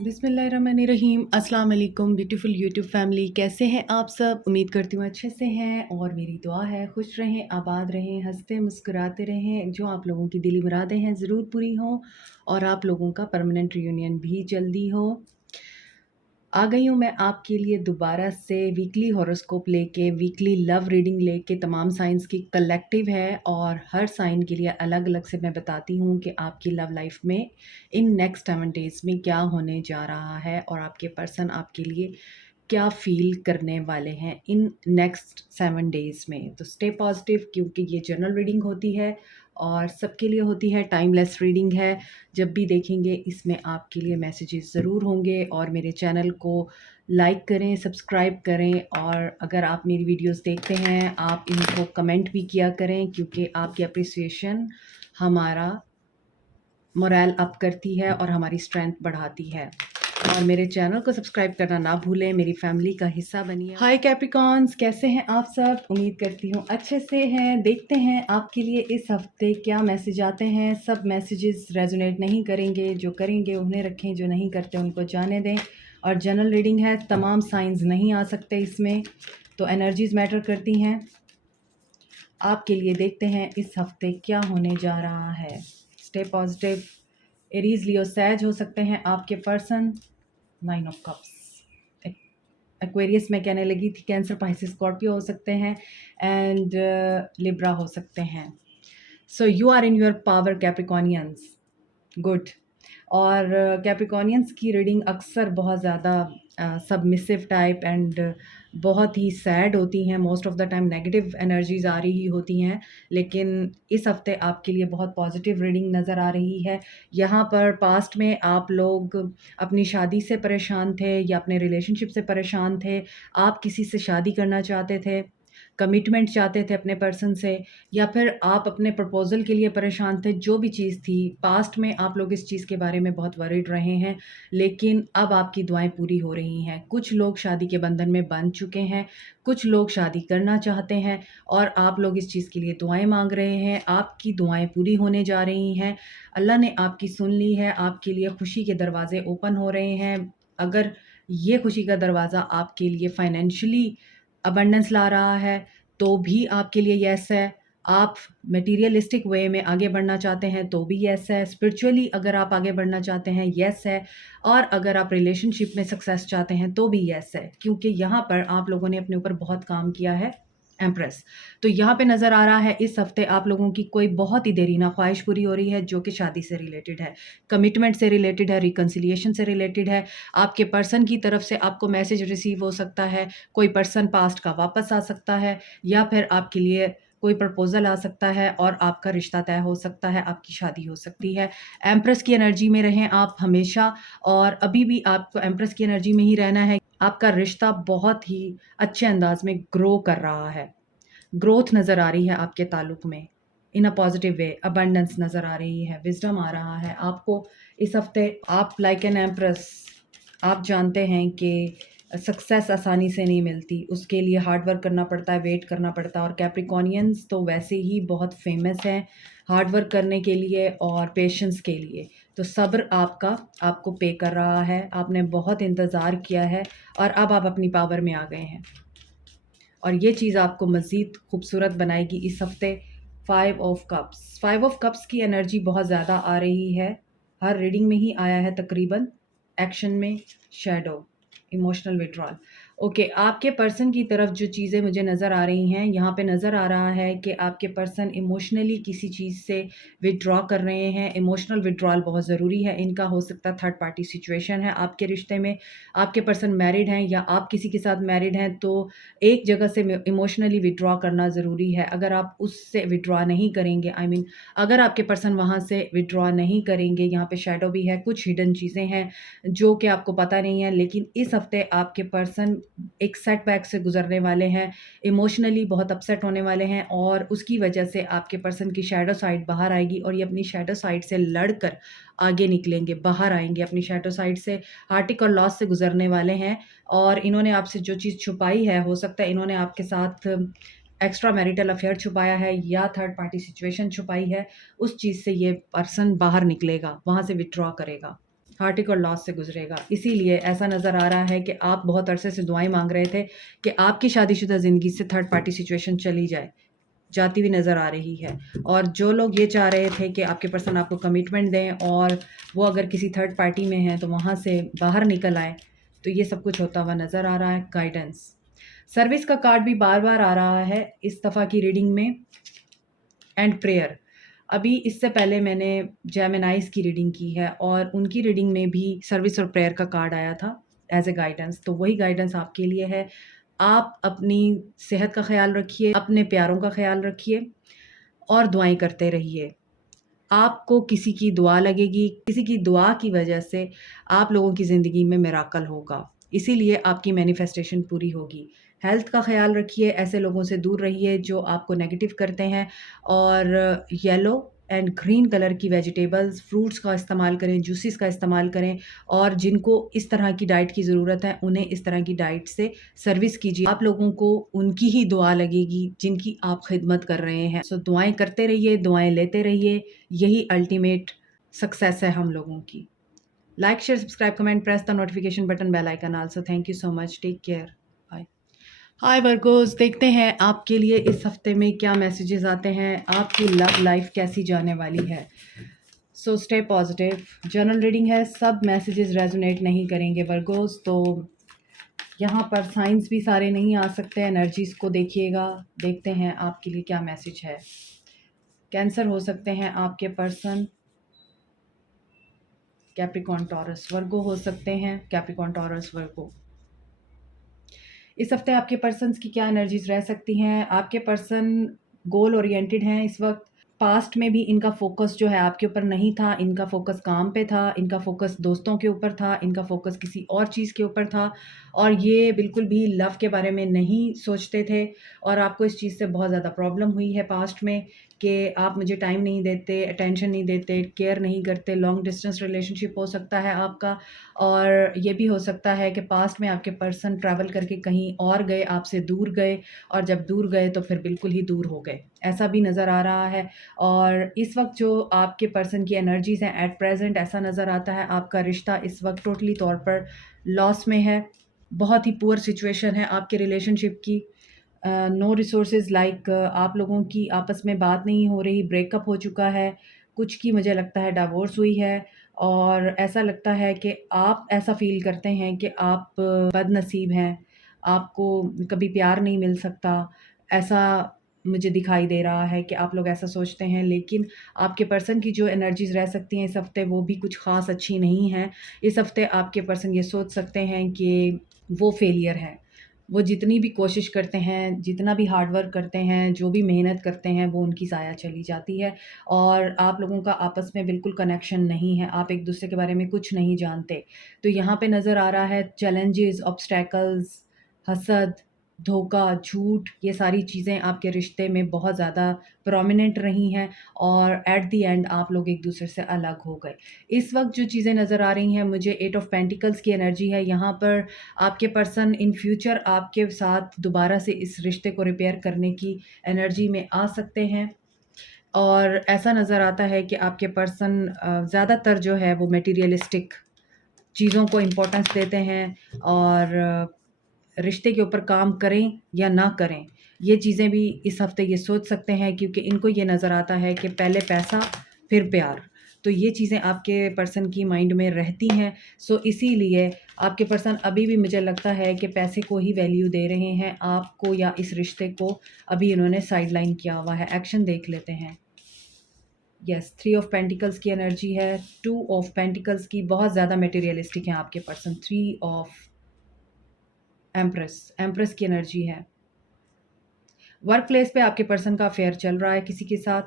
बिस्मिल्लाहिर्रहमानिर्रहीम। अस्सलाम वालेकुम ब्यूटीफुल यूट्यूब फैमिली, कैसे हैं आप सब? उम्मीद करती हूँ अच्छे से हैं और मेरी दुआ है खुश रहें, आबाद रहें, हंसते मुस्कुराते रहें। जो आप लोगों की दिली मुरादें हैं ज़रूर पूरी हों और आप लोगों का परमानेंट रियूनियन भी जल्दी हो। आ गई हूँ मैं आपके लिए दोबारा से वीकली हॉरोस्कोप लेके, वीकली लव रीडिंग लेके। तमाम साइंस की कलेक्टिव है और हर साइन के लिए अलग अलग से मैं बताती हूँ कि आपकी लव लाइफ में इन नेक्स्ट 7 डेज़ में क्या होने जा रहा है और आपके पर्सन आपके लिए क्या फ़ील करने वाले हैं इन नेक्स्ट 7 डेज़ में। तो स्टे पॉजिटिव, क्योंकि ये जनरल रीडिंग होती है और सबके लिए होती है, टाइमलेस रीडिंग है। जब भी देखेंगे इसमें आपके लिए मैसेजेस ज़रूर होंगे और मेरे चैनल को लाइक करें, सब्सक्राइब करें और अगर आप मेरी वीडियोस देखते हैं आप इनको कमेंट भी किया करें, क्योंकि आपकी अप्रिसिएशन हमारा मोरल अप करती है और हमारी स्ट्रेंथ बढ़ाती है। और मेरे चैनल को सब्सक्राइब करना ना भूलें, मेरी फैमिली का हिस्सा बनिए। हाय कैप्रिकॉन्स, कैसे हैं आप सब? उम्मीद करती हूँ अच्छे से हैं। देखते हैं आपके लिए इस हफ्ते क्या मैसेज आते हैं। सब मैसेजेस रेजोनेट नहीं करेंगे, जो करेंगे उन्हें रखें, जो नहीं करते उनको जाने दें। और जनरल रीडिंग है, तमाम साइंस नहीं आ सकते इसमें, तो एनर्जीज मैटर करती हैं। आपके लिए देखते हैं इस हफ्ते क्या होने जा रहा है। Stay positive. एरीज लियो सैज हो सकते हैं आपके पर्सन। 9 of cups. एक्वेरियस में कहने लगी थी, कैंसर, पाइसिस, स्कॉर्पियो हो सकते हैं एंड लिब्रा हो सकते हैं। So you are in your power Capricornians. Good. और कैप्रिकॉनियंस की रीडिंग अक्सर बहुत ज़्यादा सबमिसिव टाइप एंड बहुत ही सैड होती हैं। Most of the time negative energies आ रही होती हैं, लेकिन इस हफ्ते आपके लिए बहुत पॉजिटिव रीडिंग नज़र आ रही है। यहाँ पर पास्ट में आप लोग अपनी शादी से परेशान थे या अपने रिलेशनशिप से परेशान थे। आप किसी से शादी करना चाहते थे, कमिटमेंट चाहते थे अपने पर्सन से, या फिर आप अपने प्रपोज़ल के लिए परेशान थे। जो भी चीज़ थी, पास्ट में आप लोग इस चीज़ के बारे में बहुत वरीड रहे हैं, लेकिन अब आपकी दुआएं पूरी हो रही हैं। कुछ लोग शादी के बंधन में बंध चुके हैं, कुछ लोग शादी करना चाहते हैं और आप लोग इस चीज़ के लिए दुआएं मांग रहे हैं। आपकी दुआएं पूरी होने जा रही हैं। अल्लाह ने आपकी सुन ली है। आपके लिए खुशी के दरवाजे ओपन हो रहे हैं। अगर ये खुशी का दरवाज़ा आपके लिए फाइनेंशियली अबंडेंस ला रहा है तो भी आपके लिए येस है। आप मटेरियलिस्टिक वे में आगे बढ़ना चाहते हैं तो भी येस है। स्पिरिचुअली अगर आप आगे बढ़ना चाहते हैं, येस है। और अगर आप रिलेशनशिप में सक्सेस चाहते हैं तो भी येस है, क्योंकि यहाँ पर आप लोगों ने अपने ऊपर बहुत काम किया है। एम्प्रेस। तो यहाँ पे नज़र आ रहा है इस हफ्ते आप लोगों की कोई बहुत ही देरीना ख्वाहिश पूरी हो रही है, जो कि शादी से रिलेटेड है, कमिटमेंट से रिलेटेड है, रिकन्सिलिएशन से रिलेटेड है। आपके पर्सन की तरफ से आपको मैसेज रिसीव हो सकता है। कोई पर्सन पास्ट का वापस आ सकता है, या फिर आपके लिए कोई प्रपोजल आ सकता है और आपका रिश्ता तय हो सकता है, आपकी शादी हो सकती है। एम्प्रेस की एनर्जी में रहें आप हमेशा, और अभी भी आपको एम्प्रेस की एनर्जी में ही रहना है। आपका रिश्ता बहुत ही अच्छे अंदाज में ग्रो कर रहा है। ग्रोथ नज़र आ रही है आपके ताल्लुक में इन अ पॉजिटिव वे। अबंडेंस नज़र आ रही है, विजडम आ रहा है आपको इस हफ्ते। आप लाइक एन एम्प्रेस, आप जानते हैं कि सक्सेस आसानी से नहीं मिलती, उसके लिए हार्ड वर्क करना पड़ता है, वेट करना पड़ता है। और कैप्रिकॉनियंस तो वैसे ही बहुत फेमस हैं हार्ड वर्क करने के लिए और पेशेंस के लिए। तो सब्र आपका आपको पे कर रहा है। आपने बहुत इंतज़ार किया है और अब आप अपनी पावर में आ गए हैं, और ये चीज़ आपको मज़ीद खूबसूरत बनाएगी इस हफ्ते। 5 ऑफ कप्स, 5 ऑफ कप्स की एनर्जी बहुत ज़्यादा आ रही है। हर रीडिंग में ही आया है तकरीबन। एक्शन में शैडो, इमोशनल विड्रॉल। ओके, आपके पर्सन की तरफ जो चीज़ें मुझे नज़र आ रही हैं, यहाँ पे नज़र आ रहा है कि आपके पर्सन इमोशनली किसी चीज़ से विड्रॉ कर रहे हैं। इमोशनल विड्रॉल बहुत ज़रूरी है इनका। हो सकता है थर्ड पार्टी सिचुएशन है आपके रिश्ते में, आपके पर्सन मैरिड हैं या आप किसी के साथ मैरिड हैं, तो एक जगह से इमोशनली विड्रॉ करना ज़रूरी है। अगर आप उससे विड्रॉ नहीं करेंगे, आई मीन अगर आपके पर्सन वहाँ से विड्रॉ नहीं करेंगे, यहाँ पे शैडो भी है, कुछ हिडन चीज़ें हैं जो कि आपको पता नहीं है। लेकिन इस हफ्ते आपके पर्सन एक सेटबैक से गुजरने वाले हैं, इमोशनली बहुत अपसेट होने वाले हैं, और उसकी वजह से आपके पर्सन की शैडो साइड बाहर आएगी और ये अपनी शैडो साइड से लड़कर आगे निकलेंगे, बाहर आएंगे अपनी शैडो साइड से। हार्टिक और लॉस से गुजरने वाले हैं, और इन्होंने आपसे जो चीज़ छुपाई है, हो सकता है इन्होंने आपके साथ एक्स्ट्रा मैरिटल अफेयर छुपाया है या थर्ड पार्टी सिचुएशन छुपाई है, उस चीज़ से ये पर्सन बाहर निकलेगा, वहाँ से विथड्रॉ करेगा। हार्टिक और लॉस से गुजरेगा। इसीलिए ऐसा नज़र आ रहा है कि आप बहुत अरसे से दुआएं मांग रहे थे कि आपकी शादीशुदा ज़िंदगी से थर्ड पार्टी सिचुएशन चली जाए, जाती हुई नज़र आ रही है। और जो लोग ये चाह रहे थे कि आपके पर्सन आपको कमिटमेंट दें और वो अगर किसी थर्ड पार्टी में हैं तो वहाँ से बाहर निकल आए, तो ये सब कुछ होता हुआ नज़र आ रहा है। गाइडेंस, सर्विस का कार्ड भी बार बार आ रहा है इस दफ़ा की रीडिंग में, एंड प्रेयर। अभी इससे पहले मैंने जेमिनाइज की रीडिंग की है और उनकी रीडिंग में भी सर्विस और प्रेयर का कार्ड आया था एज ए गाइडेंस, तो वही गाइडेंस आपके लिए है। आप अपनी सेहत का ख्याल रखिए, अपने प्यारों का ख्याल रखिए और दुआएं करते रहिए। आपको किसी की दुआ लगेगी, किसी की दुआ की वजह से आप लोगों की ज़िंदगी में मिराकल होगा, इसीलिए आपकी मैनिफेस्टेशन पूरी होगी। हेल्थ का ख़्याल रखिए, ऐसे लोगों से दूर रहिए जो आपको नेगेटिव करते हैं, और येलो एंड ग्रीन कलर की वेजिटेबल्स, फ्रूट्स का इस्तेमाल करें, जूसेस का इस्तेमाल करें, और जिनको इस तरह की डाइट की ज़रूरत है उन्हें इस तरह की डाइट से सर्विस कीजिए। आप लोगों को उनकी ही दुआ लगेगी जिनकी आप खिदमत कर रहे हैं। सो दुआएं करते रहिए, दुआएं लेते रहिए, यही अल्टीमेट सक्सेस है हम लोगों की। Like, share, subscribe, comment, press the notification button, bell icon also. Thank you so much, take care, bye. Hi Virgos, देखते हैं आपके लिए इस हफ्ते में क्या मैसेजेस आते हैं, आपकी लव लाइफ कैसी जाने वाली है। So stay positive. General reading है, सब मैसेजेस रेजोनेट नहीं करेंगे वर्गोस, तो यहाँ पर साइंस भी सारे नहीं आ सकते। एनर्जीज को देखिएगा, देखते हैं आपके लिए क्या मैसेज है। कैंसर हो सकते हैं आपके पर्सन, कैप्रिकॉर्न, टॉरस, वर्गो हो सकते हैं, कैप्रिकॉर्न, टॉरस, वर्गो। इस हफ्ते आपके पर्सन्स की क्या एनर्जीज रह सकती हैं। आपके पर्सन गोल ओरिएंटेड हैं इस वक्त। पास्ट में भी इनका फोकस जो है आपके ऊपर नहीं था, इनका फोकस काम पे था, इनका फोकस दोस्तों के ऊपर था, इनका फोकस किसी और चीज़ के ऊपर था, और ये बिल्कुल भी लव के बारे में नहीं सोचते थे। और आपको इस चीज़ से बहुत ज़्यादा प्रॉब्लम हुई है पास्ट में कि आप मुझे टाइम नहीं देते, अटेंशन नहीं देते, केयर नहीं करते। लॉन्ग डिस्टेंस रिलेशनशिप हो सकता है आपका, और ये भी हो सकता है कि पास्ट में आपके पर्सन ट्रैवल करके कहीं और गए, आपसे दूर गए, और जब दूर गए तो फिर बिल्कुल ही दूर हो गए, ऐसा भी नज़र आ रहा है। और इस वक्त जो आपके पर्सन की एनर्जीज़ हैं एट प्रेजेंट, ऐसा नज़र आता है आपका रिश्ता इस वक्त टोटली तौर पर लॉस में है। बहुत ही पुअर सिचुएशन है आपके रिलेशनशिप की। नो रिसोर्सेज, लाइक आप लोगों की आपस में बात नहीं हो रही, ब्रेकअप हो चुका है, कुछ की मुझे लगता है डाइवोर्स हुई है, और ऐसा लगता है कि आप ऐसा फ़ील करते हैं कि आप बदनसीब हैं, आपको कभी प्यार नहीं मिल सकता, ऐसा मुझे दिखाई दे रहा है कि आप लोग ऐसा सोचते हैं। लेकिन आपके पर्सन की जो एनर्जीज़ रह सकती हैं इस हफ़्ते, वो भी कुछ ख़ास अच्छी नहीं हैं। इस हफ़्ते आपके पर्सन ये सोच सकते हैं कि वो फेलियर हैं। वो जितनी भी कोशिश करते हैं, जितना भी हार्ड वर्क करते हैं, जो भी मेहनत करते हैं, वो उनकी ज़ाया चली जाती है, और आप लोगों का आपस में बिल्कुल कनेक्शन नहीं है, आप एक-दूसरे के बारे में कुछ नहीं जानते। तो यहाँ पे नज़र आ रहा है चैलेंजेस, ऑब्स्टैकल्स, हसद, धोखा, झूठ, ये सारी चीज़ें आपके रिश्ते में बहुत ज़्यादा प्रोमिनेंट रही हैं, और एट द एंड आप लोग एक-दूसरे से अलग हो गए। इस वक़्त जो चीज़ें नज़र आ रही हैं मुझे, 8 ऑफ पेंटिकल्स की एनर्जी है। यहाँ पर आपके पर्सन इन फ्यूचर आपके साथ दोबारा से इस रिश्ते को रिपेयर करने की एनर्जी में आ सकते हैं, और ऐसा नज़र आता है कि आपके पर्सन ज़्यादातर जो है वो मटेरियलिस्टिक चीज़ों को इम्पोर्टेंस देते हैं, और रिश्ते के ऊपर काम करें या ना करें, ये चीज़ें भी इस हफ़्ते ये सोच सकते हैं, क्योंकि इनको ये नज़र आता है कि पहले पैसा फिर प्यार। तो ये चीज़ें आपके पर्सन की माइंड में रहती हैं। सो इसीलिए आपके पर्सन अभी भी मुझे लगता है कि पैसे को ही वैल्यू दे रहे हैं, आपको या इस रिश्ते को अभी इन्होंने साइडलाइन किया हुआ है। एक्शन देख लेते हैं। यस, 3 ऑफ पेंटिकल्स की एनर्जी है, 2 ऑफ पेंटिकल्स की, बहुत ज़्यादा मटेरियलिस्टिक हैं आपके पर्सन, 3 ऑफ एम्प्रेस की एनर्जी है। वर्क प्लेस पे आपके पर्सन का अफेयर चल रहा है किसी के साथ,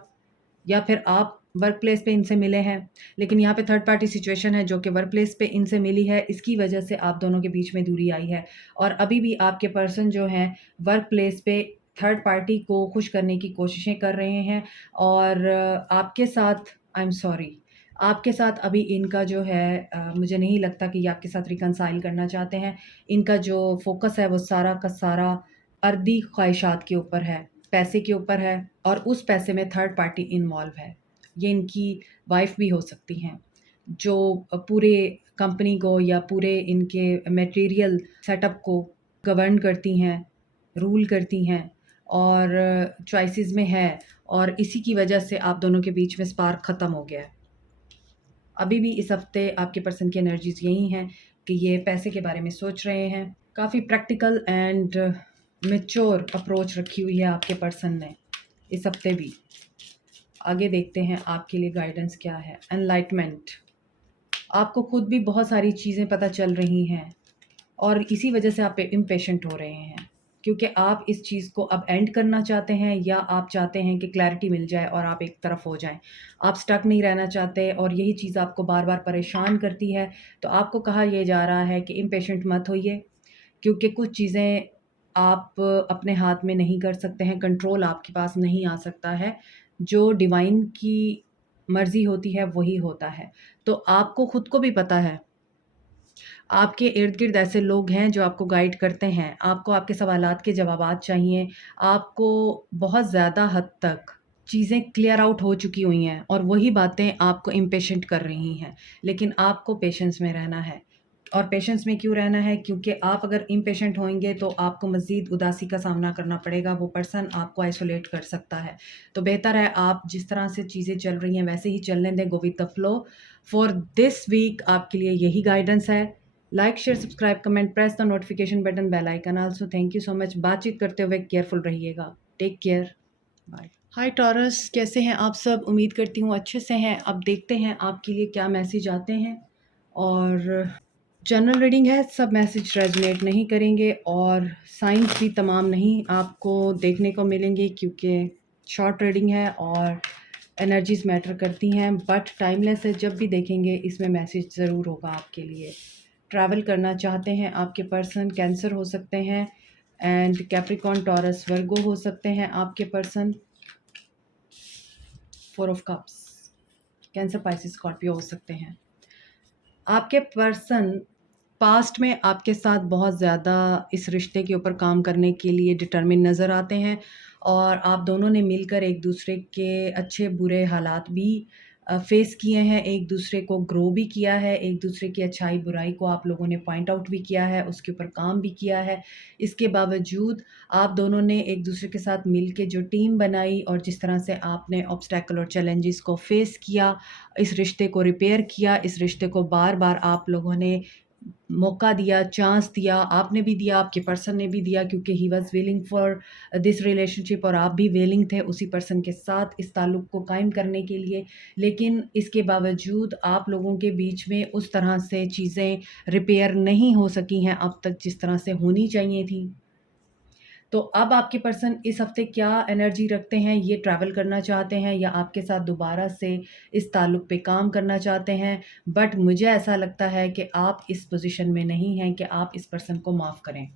या फिर आप वर्क प्लेस पे इनसे मिले हैं, लेकिन यहाँ पे थर्ड पार्टी सिचुएशन है जो कि वर्क प्लेस पे इनसे मिली है, इसकी वजह से आप दोनों के बीच में दूरी आई है। और अभी भी आपके पर्सन जो हैं वर्क प्लेस पे थर्ड पार्टी को खुश करने की कोशिशें कर रहे हैं, और आपके साथ, आई एम सॉरी, आपके साथ अभी इनका जो है मुझे नहीं लगता कि ये आपके साथ रिकंसाइल करना चाहते हैं। इनका जो फ़ोकस है वो सारा का सारा अर्दी ख्वाहिशात के ऊपर है, पैसे के ऊपर है, और उस पैसे में थर्ड पार्टी इन्वॉल्व है। ये इनकी वाइफ़ भी हो सकती हैं, जो पूरे कंपनी को या पूरे इनके मटेरियल सेटअप को गवर्न करती हैं, रूल करती हैं और चॉइसेस में है, और इसी की वजह से आप दोनों के बीच में स्पार्क ख़त्म हो गया है। अभी भी इस हफ्ते आपके पर्सन की एनर्जीज़ यही हैं कि ये पैसे के बारे में सोच रहे हैं। काफ़ी प्रैक्टिकल एंड मैच्योर अप्रोच रखी हुई है आपके पर्सन ने इस हफ्ते भी। आगे देखते हैं आपके लिए गाइडेंस क्या है। एनलाइटमेंट, आपको खुद भी बहुत सारी चीज़ें पता चल रही हैं और इसी वजह से आप इम्पेशेंट हो रहे हैं, क्योंकि आप इस चीज़ को अब एंड करना चाहते हैं या आप चाहते हैं कि क्लैरिटी मिल जाए और आप एक तरफ हो जाएं। आप स्टक नहीं रहना चाहते और यही चीज़ आपको बार बार परेशान करती है। तो आपको कहा यह जा रहा है कि इम्पेशेंट मत होइए, क्योंकि कुछ चीज़ें आप अपने हाथ में नहीं कर सकते हैं, कंट्रोल आपके पास नहीं आ सकता है। जो डिवाइन की मर्ज़ी होती है वही होता है। तो आपको खुद को भी पता है, आपके इर्द-गिर्द ऐसे लोग हैं जो आपको गाइड करते हैं, आपको आपके सवालात के जवाबात चाहिए, आपको बहुत ज़्यादा हद तक चीज़ें क्लियर आउट हो चुकी हुई हैं और वही बातें आपको इम्पेशेंट कर रही हैं। लेकिन आपको पेशेंस में रहना है, और पेशेंस में क्यों रहना है? क्योंकि आप अगर इम्पेशेंट होएँगे तो आपको मज़ीद उदासी का सामना करना पड़ेगा, वो पर्सन आपको आइसोलेट कर सकता है। तो बेहतर है आप जिस तरह से चीज़ें चल रही हैं वैसे ही चलने दें, go with the flow. For this week आपके लिए यही गाइडेंस है। Like, share, subscribe, comment, press the notification button, bell icon also. Thank you so much. बातचीत करते हुए केयरफुल रहिएगा। Take care, bye. Hi Taurus, कैसे हैं आप सब? उम्मीद करती हूँ अच्छे से हैं। अब देखते हैं आपके लिए क्या मैसेज आते हैं। और जनरल रीडिंग है, सब मैसेज रेजोनेट नहीं करेंगे और साइंस भी तमाम नहीं आपको देखने को मिलेंगे, क्योंकि शॉर्ट रीडिंग है और एनर्जीज मैटर करती हैं, बट टाइमलेस है। जब भी देखेंगे इसमें मैसेज ज़रूर होगा आपके लिए। ट्रैवल करना चाहते हैं आपके पर्सन, कैंसर हो सकते हैं, एंड कैप्रिकॉर्न, टॉरस, वर्गो हो सकते हैं आपके person. 4 of cups, cancer, Pisces, Scorpio हो सकते हैं आपके पर्सन। पास्ट में आपके साथ बहुत ज़्यादा इस रिश्ते के ऊपर काम करने के लिए डिटर्मिन नज़र आते हैं, और आप दोनों ने मिलकर एक दूसरे के अच्छे बुरे हालात भी फेस किए हैं, एक दूसरे को ग्रो भी किया है, एक दूसरे की अच्छाई बुराई को आप लोगों ने पॉइंट आउट भी किया है, उसके ऊपर काम भी किया है। इसके बावजूद आप दोनों ने एक दूसरे के साथ मिल के जो टीम बनाई और जिस तरह से आपने ऑब्स्टैकल और चैलेंजेस को फेस किया, इस रिश्ते को रिपेयर किया, इस रिश्ते को बार बार आप लोगों ने मौका दिया, चांस दिया, आपने भी दिया, आपके पर्सन ने भी दिया, क्योंकि he was willing for this relationship और आप भी विलिंग थे उसी पर्सन के साथ इस ताल्लुक़ को कायम करने के लिए। लेकिन इसके बावजूद आप लोगों के बीच में उस तरह से चीज़ें रिपेयर नहीं हो सकी हैं अब तक जिस तरह से होनी चाहिए थी। तो अब आपके पर्सन इस हफ्ते क्या एनर्जी रखते हैं? ये ट्रैवल करना चाहते हैं या आपके साथ दोबारा से इस ताल्लुक़ पे काम करना चाहते हैं? बट मुझे ऐसा लगता है कि आप इस पोज़ीशन में नहीं हैं कि आप इस पर्सन को माफ़ करें।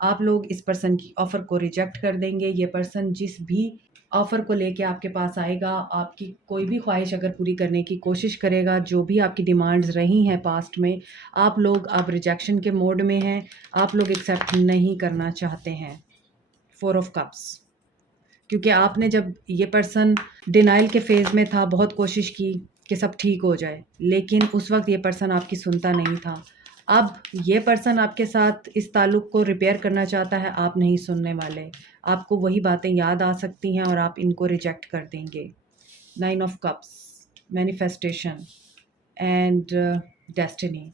आप लोग इस पर्सन की ऑफ़र को रिजेक्ट कर देंगे। ये पर्सन जिस भी ऑफ़र को लेके आपके पास आएगा, आपकी कोई भी ख़्वाहिश अगर पूरी करने की कोशिश करेगा, जो भी आपकी डिमांड्स रही हैं पास्ट में, आप लोग अब रिजेक्शन के मोड में हैं, आप लोग एक्सेप्ट नहीं करना चाहते हैं। 4 ऑफ कप्स, क्योंकि आपने जब ये पर्सन डिनाइल के फ़ेज़ में था, बहुत कोशिश की कि सब ठीक हो जाए, लेकिन उस वक़्त ये पर्सन आपकी सुनता नहीं था। अब ये पर्सन आपके साथ इस ताल्लुक़ को रिपेयर करना चाहता है, आप नहीं सुनने वाले। आपको वही बातें याद आ सकती हैं और आप इनको रिजेक्ट कर देंगे। 9 of cups, manifestation and destiny.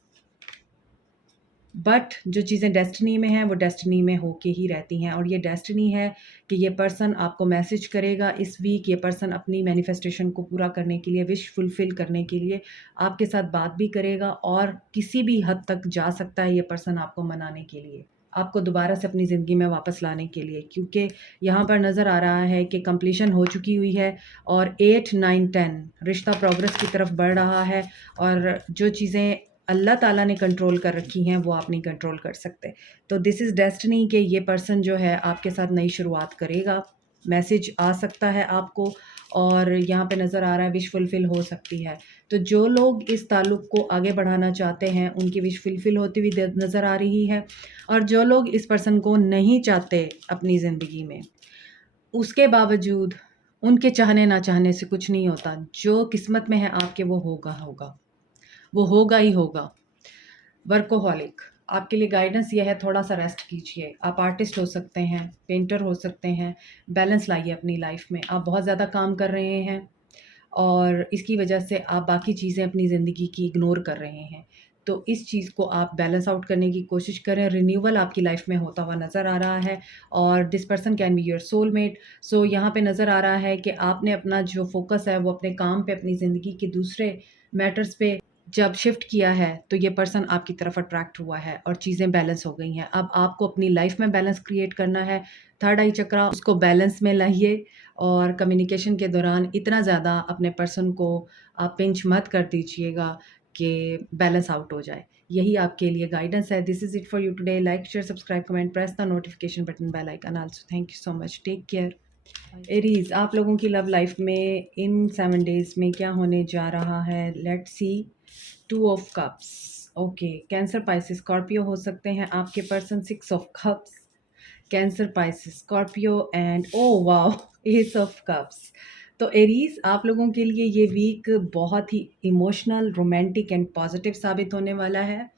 But जो चीज़ें डेस्टिनी में हैं वो डेस्टिनी में होके ही रहती हैं, और ये डेस्टिनी है कि ये पर्सन आपको मैसेज करेगा इस वीक। ये पर्सन अपनी मैनिफेस्टेशन को पूरा करने के लिए, विश फुलफ़िल करने के लिए आपके साथ बात भी करेगा, और किसी भी हद तक जा सकता है ये पर्सन आपको मनाने के लिए, आपको दोबारा से अपनी ज़िंदगी में वापस लाने के लिए, क्योंकि यहाँ पर नज़र आ रहा है कि कंप्लीशन हो चुकी हुई है और 8, 9, 10 रिश्ता प्रोग्रेस की तरफ बढ़ रहा है, और जो चीज़ें अल्लाह ताला ने कंट्रोल कर रखी हैं वो आप नहीं कंट्रोल कर सकते। तो दिस इज़ डेस्टिनी कि ये पर्सन जो है आपके साथ नई शुरुआत करेगा। मैसेज आ सकता है आपको, और यहाँ पे नज़र आ रहा है विश फुलफ़िल हो सकती है। तो जो लोग इस ताल्लुक़ को आगे बढ़ाना चाहते हैं उनकी विश फुलफ़िल होती हुई नज़र आ रही है, और जो लोग इस पर्सन को नहीं चाहते अपनी ज़िंदगी में, उसके बावजूद उनके चाहने ना चाहने से कुछ नहीं होता। जो किस्मत में है आपके वो होगा, वो होगा ही होगा। वर्कोहॉलिक, आपके लिए गाइडेंस ये है, थोड़ा सा रेस्ट कीजिए। आप आर्टिस्ट हो सकते हैं, पेंटर हो सकते हैं, बैलेंस लाइए अपनी लाइफ में। आप बहुत ज़्यादा काम कर रहे हैं और इसकी वजह से आप बाकी चीज़ें अपनी ज़िंदगी की इग्नोर कर रहे हैं। तो इस चीज़ को आप बैलेंस आउट करने की कोशिश करें। रिन्यूअल आपकी लाइफ में होता हुआ नज़र आ रहा है और this person can be your soulmate. So यहाँ पे नज़र आ रहा है कि आपने अपना जो फ़ोकस है वो अपने काम पे, अपनी ज़िंदगी के दूसरे मैटर्स पे जब शिफ्ट किया है, तो ये पर्सन आपकी तरफ अट्रैक्ट हुआ है और चीज़ें बैलेंस हो गई हैं। अब आपको अपनी लाइफ में बैलेंस क्रिएट करना है। थर्ड आई चक्रा, उसको बैलेंस में लाइए और कम्युनिकेशन के दौरान इतना ज़्यादा अपने पर्सन को आप पिंच मत कर दीजिएगा कि बैलेंस आउट हो जाए। यही आपके लिए गाइडेंस है। This is it for you today. Like, share, subscribe, comment, press the notification button, bell icon also. Thank you so much. Take care. Aries, आप लोगों की लव लाइफ में इन 7 डेज में क्या होने जा रहा है? Let's see. 2 of cups, okay. Cancer, Pisces, Scorpio हो सकते हैं आपके person. 6 of cups, cancer, Pisces, Scorpio and oh wow, S of cups. तो एरीज, आप लोगों के लिए ये वीक बहुत ही इमोशनल, रोमांटिक एंड पॉजिटिव साबित होने वाला है।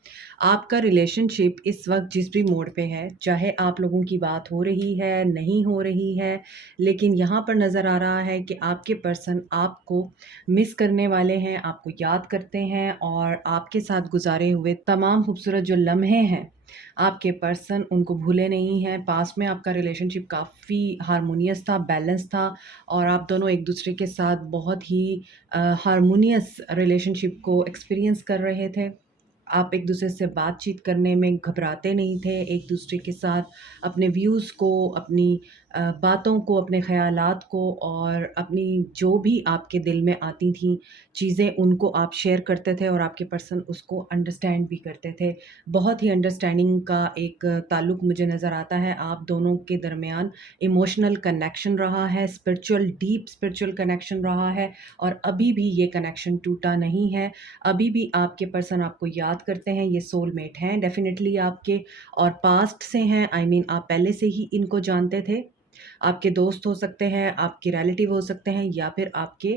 आपका रिलेशनशिप इस वक्त जिस भी मोड पे है, चाहे आप लोगों की बात हो रही है, नहीं हो रही है, लेकिन यहाँ पर नज़र आ रहा है कि आपके पर्सन आपको मिस करने वाले हैं, आपको याद करते हैं और आपके साथ गुजारे हुए तमाम खूबसूरत जो लम्हे हैं, आपके पर्सन उनको भूले नहीं हैं। पास में आपका रिलेशनशिप काफ़ी हारमोनियस था, बैलेंस था और आप दोनों एक दूसरे के साथ बहुत ही हारमोनियस रिलेशनशिप को एक्सपीरियंस कर रहे थे। आप एक दूसरे से बातचीत करने में घबराते नहीं थे, एक दूसरे के साथ अपने व्यूज़ को, अपनी बातों को, अपने ख़यालात को और अपनी जो भी आपके दिल में आती थी चीज़ें, उनको आप शेयर करते थे और आपके पर्सन उसको अंडरस्टैंड भी करते थे। बहुत ही अंडरस्टैंडिंग का एक ताल्लुक मुझे नज़र आता है। आप दोनों के दरमियान इमोशनल कनेक्शन रहा है, स्पिरिचुअल, डीप स्पिरिचुअल कनेक्शन रहा है और अभी भी ये कनेक्शन टूटा नहीं है। अभी भी आपके पर्सन आपको याद करते हैं, ये सोलमेट हैं डेफ़िनेटली आपके और पास्ट से हैं। आई मीन आप पहले से ही इनको जानते थे। आपके दोस्त हो सकते हैं, आपके रिलेटिव हो सकते हैं या फिर आपके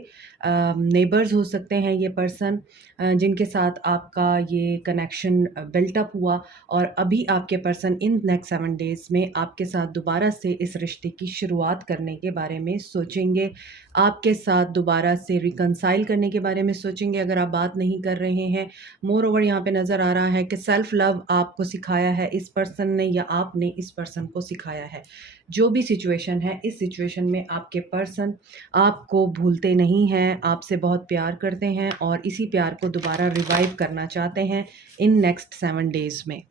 नेबर्स हो सकते हैं ये पर्सन, जिनके साथ आपका ये कनेक्शन बिल्ट अप हुआ और अभी आपके पर्सन इन नेक्स्ट 7 डेज़ में आपके साथ दोबारा से इस रिश्ते की शुरुआत करने के बारे में सोचेंगे। आपके साथ दोबारा से रिकंसाइल करने के बारे में सोचेंगे अगर आप बात नहीं कर रहे हैं। मोर ओवर यहाँ पे नज़र आ रहा है कि सेल्फ लव आपको सिखाया है इस पर्सन ने या आपने इस पर्सन को सिखाया है। जो भी सिचुएशन है, इस सिचुएशन में आपके पर्सन आपको भूलते नहीं हैं, आपसे बहुत प्यार करते हैं और इसी प्यार को दोबारा रिवाइव करना चाहते हैं इन नेक्स्ट 7 डेज़ में।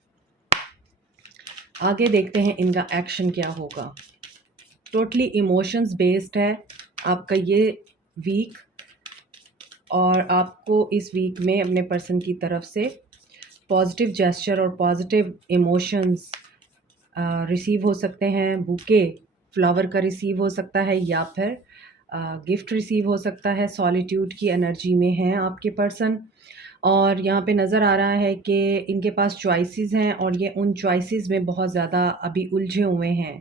आगे देखते हैं इनका एक्शन क्या होगा। टोटली इमोशंस बेस्ड है आपका ये वीक और आपको इस वीक में अपने पर्सन की तरफ से पॉजिटिव जेस्चर और पॉजिटिव इमोशंस रिसीव हो सकते हैं। बुके फ्लावर का रिसीव हो सकता है या फिर गिफ्ट रिसीव हो सकता है। सॉलिट्यूड की एनर्जी में हैं आपके पर्सन और यहाँ पे नज़र आ रहा है कि इनके पास चॉइसेस हैं और ये उन चॉइसेस में बहुत ज़्यादा अभी उलझे हुए हैं।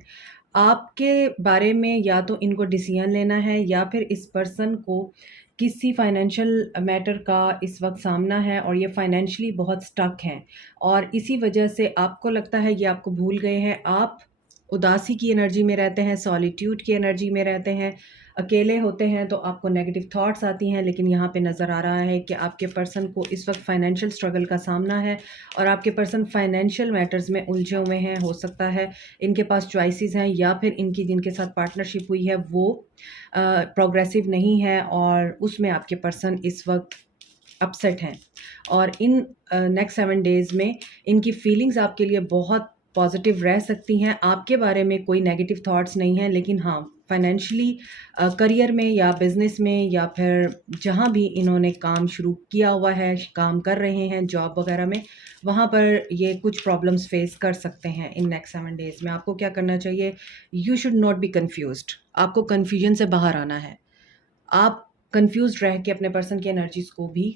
आपके बारे में या तो इनको डिसीजन लेना है या फिर इस पर्सन को किसी फाइनेंशियल मैटर का इस वक्त सामना है और ये फाइनेंशियली बहुत स्टक हैं और इसी वजह से आपको लगता है ये आपको भूल गए हैं। आप उदासी की एनर्जी में रहते हैं, सॉलिट्यूड की एनर्जी में रहते हैं, अकेले होते हैं तो आपको नेगेटिव थॉट्स आती हैं। लेकिन यहाँ पे नज़र आ रहा है कि आपके पर्सन को इस वक्त फाइनेंशियल स्ट्रगल का सामना है और आपके पर्सन फाइनेंशियल मैटर्स में उलझे हुए हैं। हो सकता है इनके पास चॉइसेस हैं या फिर इनकी जिनके साथ पार्टनरशिप हुई है वो प्रोग्रेसिव नहीं है और उसमें आपके पर्सन इस वक्त अपसेट हैं और इन नेक्स्ट 7 डेज़ में इनकी फीलिंग्स आपके लिए बहुत पॉजिटिव रह सकती हैं। आपके बारे में कोई नेगेटिव थॉट्स नहीं हैं, लेकिन हाँ, फाइनेंशियली, करियर में या बिज़नेस में या फिर जहाँ भी इन्होंने काम शुरू किया हुआ है, काम कर रहे हैं जॉब वगैरह में, वहाँ पर ये कुछ प्रॉब्लम्स फेस कर सकते हैं इन नेक्स्ट 7 डेज़ में। आपको क्या करना चाहिए? You should not be confused. आपको कन्फ्यूजन से बाहर आना है। आप कन्फ्यूज़्ड रह के अपने पर्सन की एनर्जीज़ को भी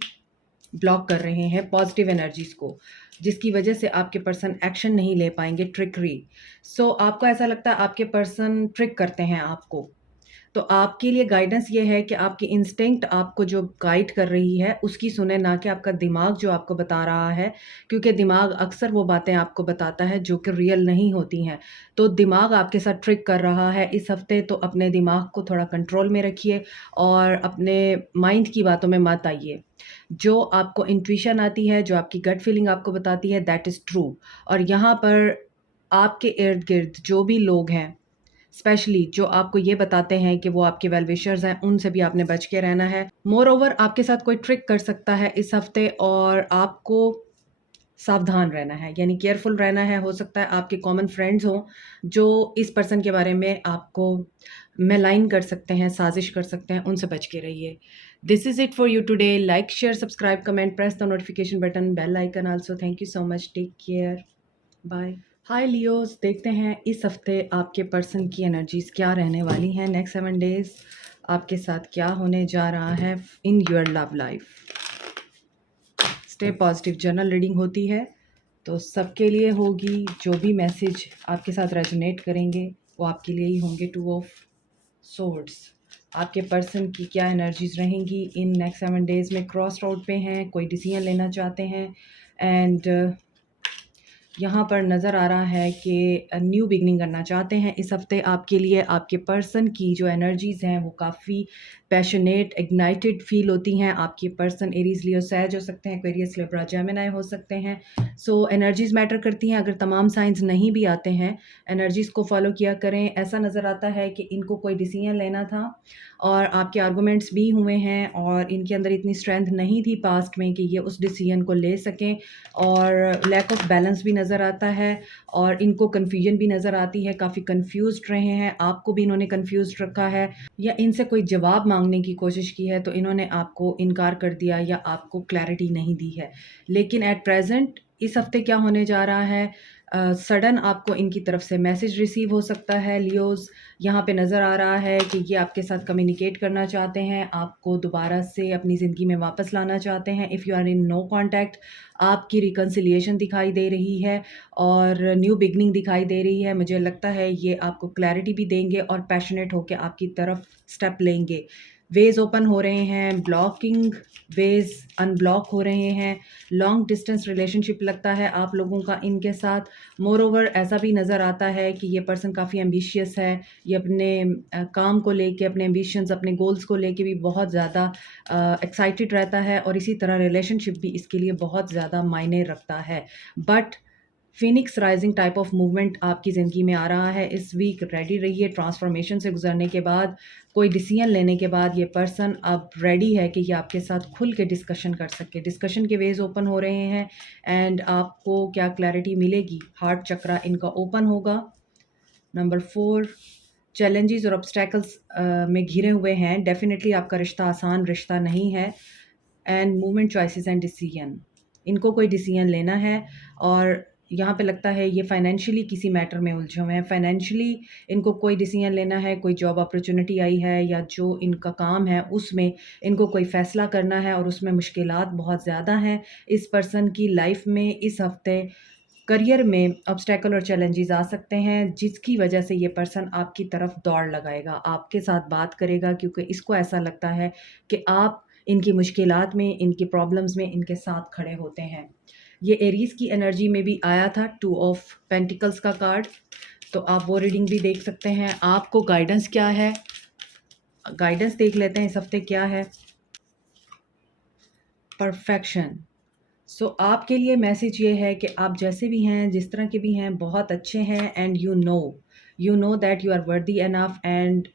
ब्लॉक कर रहे हैं, पॉजिटिव एनर्जीज़ को, जिसकी वजह से आपके पर्सन एक्शन नहीं ले पाएँगे, ट्रिकरी। सो आपको ऐसा लगता है आपके पर्सन ट्रिक करते हैं आपको। तो आपके लिए गाइडेंस ये है कि आपकी इंस्टिंक्ट आपको जो गाइड कर रही है उसकी सुने, ना कि आपका दिमाग जो आपको बता रहा है, क्योंकि दिमाग अक्सर वो बातें आपको बताता है जो कि रियल नहीं होती हैं। तो दिमाग आपके साथ ट्रिक कर रहा है इस हफ्ते, तो अपने दिमाग को थोड़ा कंट्रोल में रखिए और अपने माइंड की बातों में मत आइए। जो आपको इंट्यूशन आती है, जो आपकी गट फीलिंग आपको बताती है, दैट इज़ ट्रू। और यहाँ पर आपके इर्द गिर्द जो भी लोग हैं, स्पेशली जो आपको ये बताते हैं कि वो आपके वेल विशर्स हैं, उनसे भी आपने बच के रहना है। मोर ओवर आपके साथ कोई ट्रिक कर सकता है इस हफ्ते और आपको सावधान रहना है, यानी केयरफुल रहना है। हो सकता है आपके कॉमन फ्रेंड्स हों जो इस पर्सन के बारे में आपको मेलाइन कर सकते हैं, साजिश कर सकते हैं, उनसे बच के रहिए। This is it for you today. Like, share, subscribe, comment, press the notification button, bell icon also. Thank you so much. Take care. Bye. Hi Leos, देखते हैं इस हफ्ते आपके पर्सन की एनर्जीज़ क्या रहने वाली हैं। नेक्स्ट 7 डेज़ आपके साथ क्या होने जा रहा है in your love life. Stay positive general reading होती है तो सबके लिए होगी। जो भी मैसेज आपके साथ रेजोनेट करेंगे वो आपके लिए ही होंगे। 2 ऑफ सोर्ड्स, आपके पर्सन की क्या एनर्जीज रहेंगी इन नेक्स्ट 7 डेज़ में। क्रॉस रोड पे हैं, कोई डिसीजन लेना चाहते हैं एंड यहाँ पर नज़र आ रहा है कि न्यू बिगनिंग करना चाहते हैं इस हफ्ते। आपके लिए आपके पर्सन की जो एनर्जीज़ हैं वो काफ़ी पैशनेट, इग्नाइटेड फील होती हैं। आपके पर्सन एरीज, लियो, सैज हो सकते हैं, एक्वेरियस, लिब्रा, जेमिनी हो सकते हैं। सो एनर्जीज़ मैटर करती हैं। अगर तमाम साइंस नहीं भी आते हैं, एनर्जीज़ को फॉलो किया करें। ऐसा नज़र आता है कि इनको कोई डिसीजन लेना था और आपके आर्गूमेंट्स भी हुए हैं और इनके अंदर इतनी स्ट्रेंथ नहीं थी पास्ट में कि ये उस डिसीजन को ले सकें, और लैक ऑफ बैलेंस भी नज़र आता है और इनको कन्फ्यूजन भी नज़र आती है। काफ़ी कन्फ्यूज्ड रहे हैं, आपको भी इन्होंने कन्फ्यूज्ड रखा है या इनसे कोई जवाब मांगने की कोशिश की है तो इन्होंने आपको इनकार कर दिया या आपको क्लैरिटी नहीं दी है। लेकिन एट प्रेजेंट इस हफ्ते क्या होने जा रहा है, सडन आपको इनकी तरफ से मैसेज रिसीव हो सकता है। लियोज़, यहाँ पे नज़र आ रहा है कि ये आपके साथ कम्युनिकेट करना चाहते हैं, आपको दोबारा से अपनी ज़िंदगी में वापस लाना चाहते हैं। If you are in no contact, आपकी रिकन्सिलिएशन दिखाई दे रही है और न्यू बिगनिंग दिखाई दे रही है। मुझे लगता है ये आपको क्लैरिटी भी देंगे और पैशनेट होकर आपकी तरफ स्टेप लेंगे। वेज ओपन हो रहे हैं, ब्लॉकिंग वेज अनब्लॉक हो रहे हैं। लॉन्ग डिस्टेंस रिलेशनशिप लगता है आप लोगों का इनके साथ। मोर ओवर ऐसा भी नज़र आता है कि ये पर्सन काफ़ी एम्बिशियस है। ये अपने काम को लेके, अपने एम्बिशंस, अपने गोल्स को लेके भी बहुत ज़्यादा एक्साइटेड रहता है और इसी तरह रिलेशनशिप भी इसके लिए बहुत ज़्यादा मायने रखता है। But Phoenix rising type of movement आपकी ज़िंदगी में आ रहा है इस वीक। रेडी रहिए। ट्रांसफॉर्मेशन से गुजरने के बाद, कोई डिसीजन लेने के बाद ये पर्सन अब रेडी है कि ये आपके साथ खुल के डिस्कशन कर सके। डिस्कशन के वेज ओपन हो रहे हैं एंड आपको क्या क्लैरिटी मिलेगी। हार्ट चक्रा इनका ओपन होगा। नंबर 4, चैलेंजेस और ऑब्स्टैकल्स में घिरे हुए हैं। डेफिनेटली आपका रिश्ता आसान रिश्ता नहीं है। And movement, choices and decision, इनको कोई डिसीजन लेना है और यहाँ पे लगता है ये फाइनेंशियली किसी मैटर में उलझे हुए हैं। फाइनेंशियली इनको कोई डिसीजन लेना है, कोई जॉब अपॉर्चुनिटी आई है या जो इनका काम है उसमें इनको कोई फ़ैसला करना है और उसमें मुश्किलात बहुत ज़्यादा हैं। इस पर्सन की लाइफ में इस हफ़्ते करियर में ऑब्स्टैकल और चैलेंजेस आ सकते हैं जिसकी वजह से ये पर्सन आपकी तरफ दौड़ लगाएगा, आपके साथ बात करेगा, क्योंकि इसको ऐसा लगता है कि आप इनकी मुश्किलात में, इनकी प्रॉब्लम्स में इनके साथ खड़े होते हैं। ये एरीज़ की एनर्जी में भी आया था, 2 ऑफ पेंटिकल्स का कार्ड, तो आप वो रीडिंग भी देख सकते हैं। आपको गाइडेंस क्या है, गाइडेंस देख लेते हैं इस हफ्ते क्या है। परफेक्शन। सो आपके लिए मैसेज ये है कि आप जैसे भी हैं, जिस तरह के भी हैं, बहुत अच्छे हैं and you know that you are worthy enough and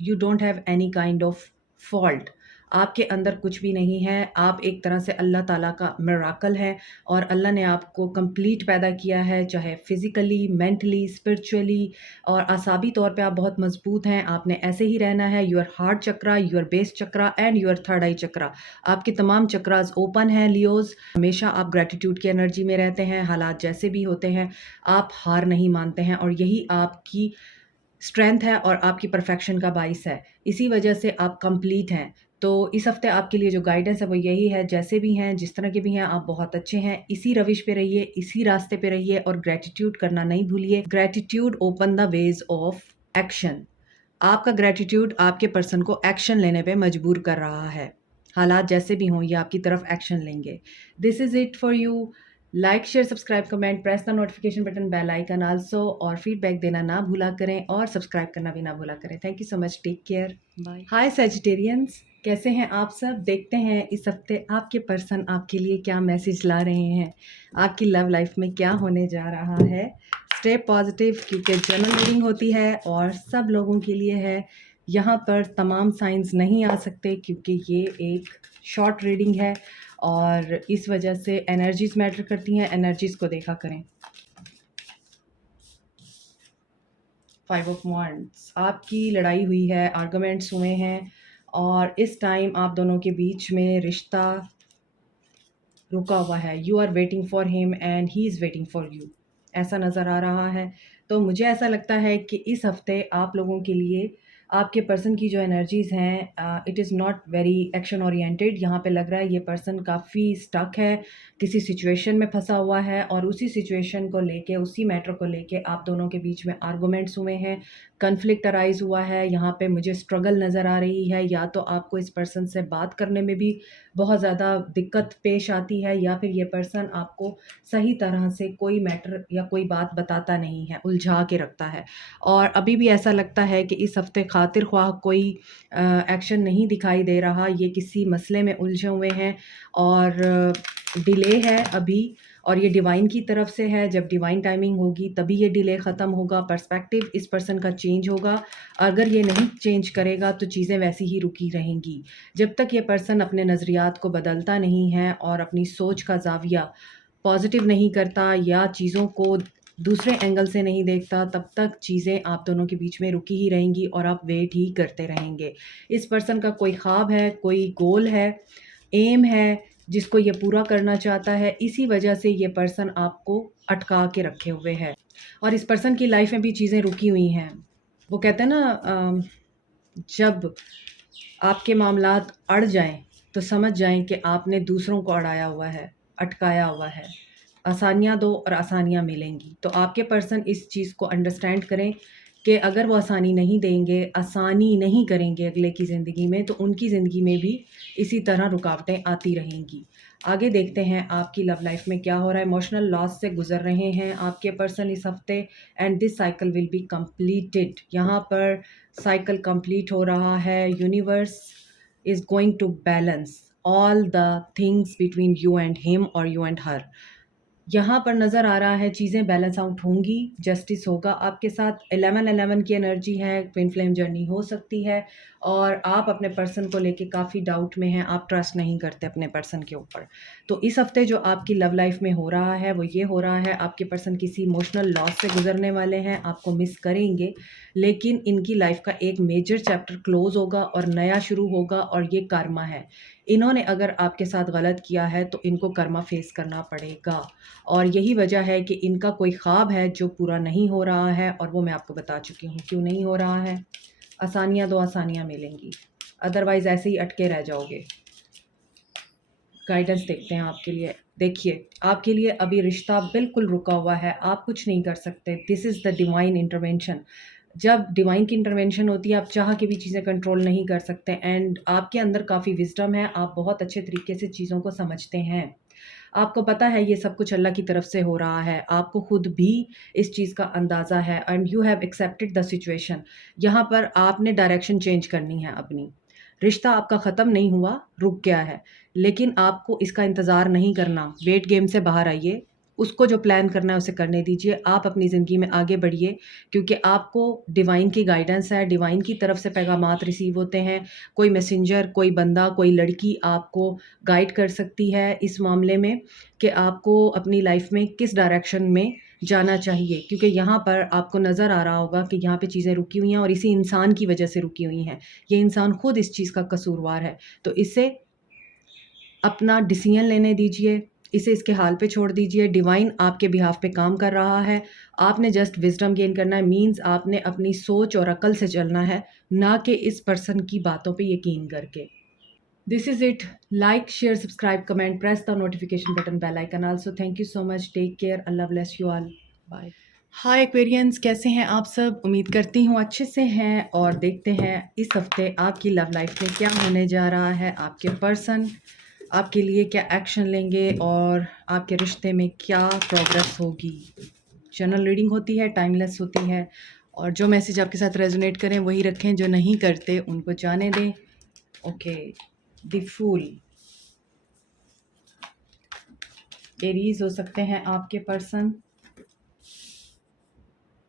you don't have any kind of fault. आपके अंदर कुछ भी नहीं है। आप एक तरह से अल्लाह ताला का मिराकल है और अल्लाह ने आपको कंप्लीट पैदा किया है, चाहे फिज़िकली, मेंटली, स्पिरिचुअली और आसाबी तौर पे आप बहुत मजबूत हैं। आपने ऐसे ही रहना है। Your heart chakra, your base chakra and your third eye chakra, आपके तमाम चक्रास ओपन हैं। लियोज़, हमेशा आप ग्रैटिट्यूड की एनर्जी में रहते हैं। हालात जैसे भी होते हैं आप हार नहीं मानते हैं और यही आपकी स्ट्रेंथ है और आपकी परफेक्शन का बाइस है। इसी वजह से आप कंप्लीट हैं। तो इस हफ्ते आपके लिए जो गाइडेंस है वो यही है, जैसे भी हैं, जिस तरह के भी हैं, आप बहुत अच्छे हैं। इसी रविश पे रहिए, इसी रास्ते पे रहिए और ग्रैटिट्यूड करना नहीं भूलिए। Gratitude open the ways of action. आपका ग्रैटिट्यूड आपके पर्सन को एक्शन लेने पे मजबूर कर रहा है। हालात जैसे भी हों, ये आपकी तरफ एक्शन लेंगे। This is it for you. Like, share, subscribe, comment, press the notification button, bell icon also, और फीडबैक देना ना भूला करें और सब्सक्राइब करना भी ना भूला करें। Thank you so much, take care, bye. Hi Sagittarians, कैसे हैं आप सब? देखते हैं इस हफ्ते आपके पर्सन आपके लिए क्या मैसेज ला रहे हैं, आपकी लव लाइफ में क्या होने जा रहा है। स्टे पॉजिटिव, क्योंकि जनरल रीडिंग होती है और सब लोगों के लिए है। यहाँ पर तमाम साइंस नहीं आ सकते क्योंकि ये एक शॉर्ट रीडिंग है और इस वजह से एनर्जीज मैटर करती हैं। एनर्जीज को देखा करें। 5 ऑफ वांड्स, आपकी लड़ाई हुई है, आर्गुमेंट्स हुए हैं और इस टाइम आप दोनों के बीच में रिश्ता रुका हुआ है। You are waiting for him and he is waiting for you, ऐसा नज़र आ रहा है। तो मुझे ऐसा लगता है कि इस हफ्ते आप लोगों के लिए आपके पर्सन की जो एनर्जीज़ हैं, it is not very action oriented. यहाँ पे लग रहा है ये पर्सन काफ़ी स्टक है, किसी सिचुएशन में फंसा हुआ है और उसी सिचुएशन को लेके, उसी मैटर को लेके आप दोनों के बीच में आर्गुमेंट्स हुए हैं, कन्फ्लिक्ट अराइज हुआ है। यहाँ पे मुझे स्ट्रगल नज़र आ रही है, या तो आपको इस पर्सन से बात करने में भी बहुत ज़्यादा दिक्कत पेश आती है, या फिर ये पर्सन आपको सही तरह से कोई मैटर या कोई बात बताता नहीं है, उलझा के रखता है। और अभी भी ऐसा लगता है कि इस हफ्ते खातिर ख्वाह कोई एक्शन नहीं दिखाई दे रहा। ये किसी मसले में उलझे हुए हैं और डिले है अभी, और ये डिवाइन की तरफ से है। जब डिवाइन टाइमिंग होगी तभी ये डिले ख़त्म होगा, पर्सपेक्टिव इस पर्सन का चेंज होगा। अगर ये नहीं चेंज करेगा तो चीज़ें वैसी ही रुकी रहेंगी। जब तक ये पर्सन अपने नज़रियात को बदलता नहीं है और अपनी सोच का ज़ाविया पॉजिटिव नहीं करता या चीज़ों को दूसरे एंगल से नहीं देखता, तब तक चीज़ें आप दोनों के बीच में रुकी ही रहेंगी और आप वेट ही करते रहेंगे। इस पर्सन का कोई ख्वाब है, कोई गोल है, एम है जिसको ये पूरा करना चाहता है। इसी वजह से ये पर्सन आपको अटका के रखे हुए है और इस पर्सन की लाइफ में भी चीज़ें रुकी हुई हैं। वो कहते हैं ना, जब आपके मामलात अड़ जाएं तो समझ जाएं कि आपने दूसरों को अड़ाया हुआ है, अटकाया हुआ है। आसानियाँ दो और आसानियाँ मिलेंगी। तो आपके पर्सन इस चीज़ को अंडरस्टैंड करें कि अगर वो आसानी नहीं देंगे, आसानी नहीं करेंगे अगले की ज़िंदगी में, तो उनकी ज़िंदगी में भी इसी तरह रुकावटें आती रहेंगी। आगे देखते हैं आपकी लव लाइफ में क्या हो रहा है। इमोशनल लॉस से गुजर रहे हैं आपके पर्सन इस हफ्ते, and this cycle will be completed. यहाँ पर साइकिल कंप्लीट हो रहा है। Universe is going to balance all the things between you and him और यू एंड हर। यहाँ पर नज़र आ रहा है चीज़ें बैलेंस आउट होंगी, जस्टिस होगा आपके साथ। 11-11 की एनर्जी है, ट्विन फ्लेम जर्नी हो सकती है और आप अपने पर्सन को लेके काफ़ी डाउट में हैं, आप ट्रस्ट नहीं करते अपने पर्सन के ऊपर। तो इस हफ्ते जो आपकी लव लाइफ में हो रहा है वो ये हो रहा है, आपके पर्सन किसी इमोशनल लॉस से गुजरने वाले हैं, आपको मिस करेंगे, लेकिन इनकी लाइफ का एक मेजर चैप्टर क्लोज होगा और नया शुरू होगा, और ये कर्मा है। इन्होंने अगर आपके साथ गलत किया है तो इनको कर्मा फेस करना पड़ेगा, और यही वजह है कि इनका कोई ख्वाब है जो पूरा नहीं हो रहा है, और वो मैं आपको बता चुकी हूँ क्यों नहीं हो रहा है। आसानियाँ दो, आसानियाँ मिलेंगी, अदरवाइज़ ऐसे ही अटके रह जाओगे। गाइडेंस देखते हैं आपके लिए। देखिए, आपके लिए अभी रिश्ता बिल्कुल रुका हुआ है, आप कुछ नहीं कर सकते। This is the divine intervention. जब डिवाइन की इंटरवेंशन होती है, आप चाह के भी चीज़ें कंट्रोल नहीं कर सकते, एंड आपके अंदर काफ़ी विज़डम है, आप बहुत अच्छे तरीके से चीज़ों को समझते हैं। आपको पता है ये सब कुछ अल्लाह की तरफ से हो रहा है, आपको खुद भी इस चीज़ का अंदाज़ा है, and you have accepted the situation. यहाँ पर आपने डायरेक्शन चेंज करनी है अपनी। रिश्ता आपका ख़त्म नहीं हुआ, रुक गया है, लेकिन आपको इसका इंतज़ार नहीं करना। वेट गेम से बाहर आइए, उसको जो प्लान करना है उसे करने दीजिए। आप अपनी ज़िंदगी में आगे बढ़िए, क्योंकि आपको डिवाइन की गाइडेंस है, डिवाइन की तरफ से पैगामात रिसीव होते हैं। कोई मैसेंजर, कोई बंदा, कोई लड़की आपको गाइड कर सकती है इस मामले में कि आपको अपनी लाइफ में किस डायरेक्शन में जाना चाहिए, क्योंकि यहाँ पर आपको नज़र आ रहा होगा कि यहाँ पे चीज़ें रुकी हुई हैं और इसी इंसान की वजह से रुकी हुई हैं। ये इंसान खुद इस चीज़ का कसूरवार है, तो इसे अपना डिसीजन लेने दीजिए, इसे इसके हाल पे छोड़ दीजिए। डिवाइन आपके बिहाफ पे काम कर रहा है, आपने जस्ट विज़डम गेन करना है। मीन्स आपने अपनी सोच और अकल से चलना है, ना कि इस पर्सन की बातों पे यकीन करके। This is it. Like, share, subscribe, comment, press the notification button, bell icon also. Thank you so much, take care, Allah bless you all, bye. Hi Aquarians, कैसे हैं आप सब? उम्मीद करती हूँ अच्छे से हैं। और देखते हैं इस हफ्ते आपकी लव लाइफ में क्या होने जा रहा है। आपके पर्सन आपके लिए क्या एक्शन लेंगे और आपके रिश्ते में क्या प्रोग्रेस होगी। जनरल रीडिंग होती है, टाइमलेस होती है, और जो मैसेज आपके साथ रेजोनेट करें वही रखें, जो नहीं करते उनको जाने दें। Okay, the fool. एरीज हो सकते हैं आपके पर्सन।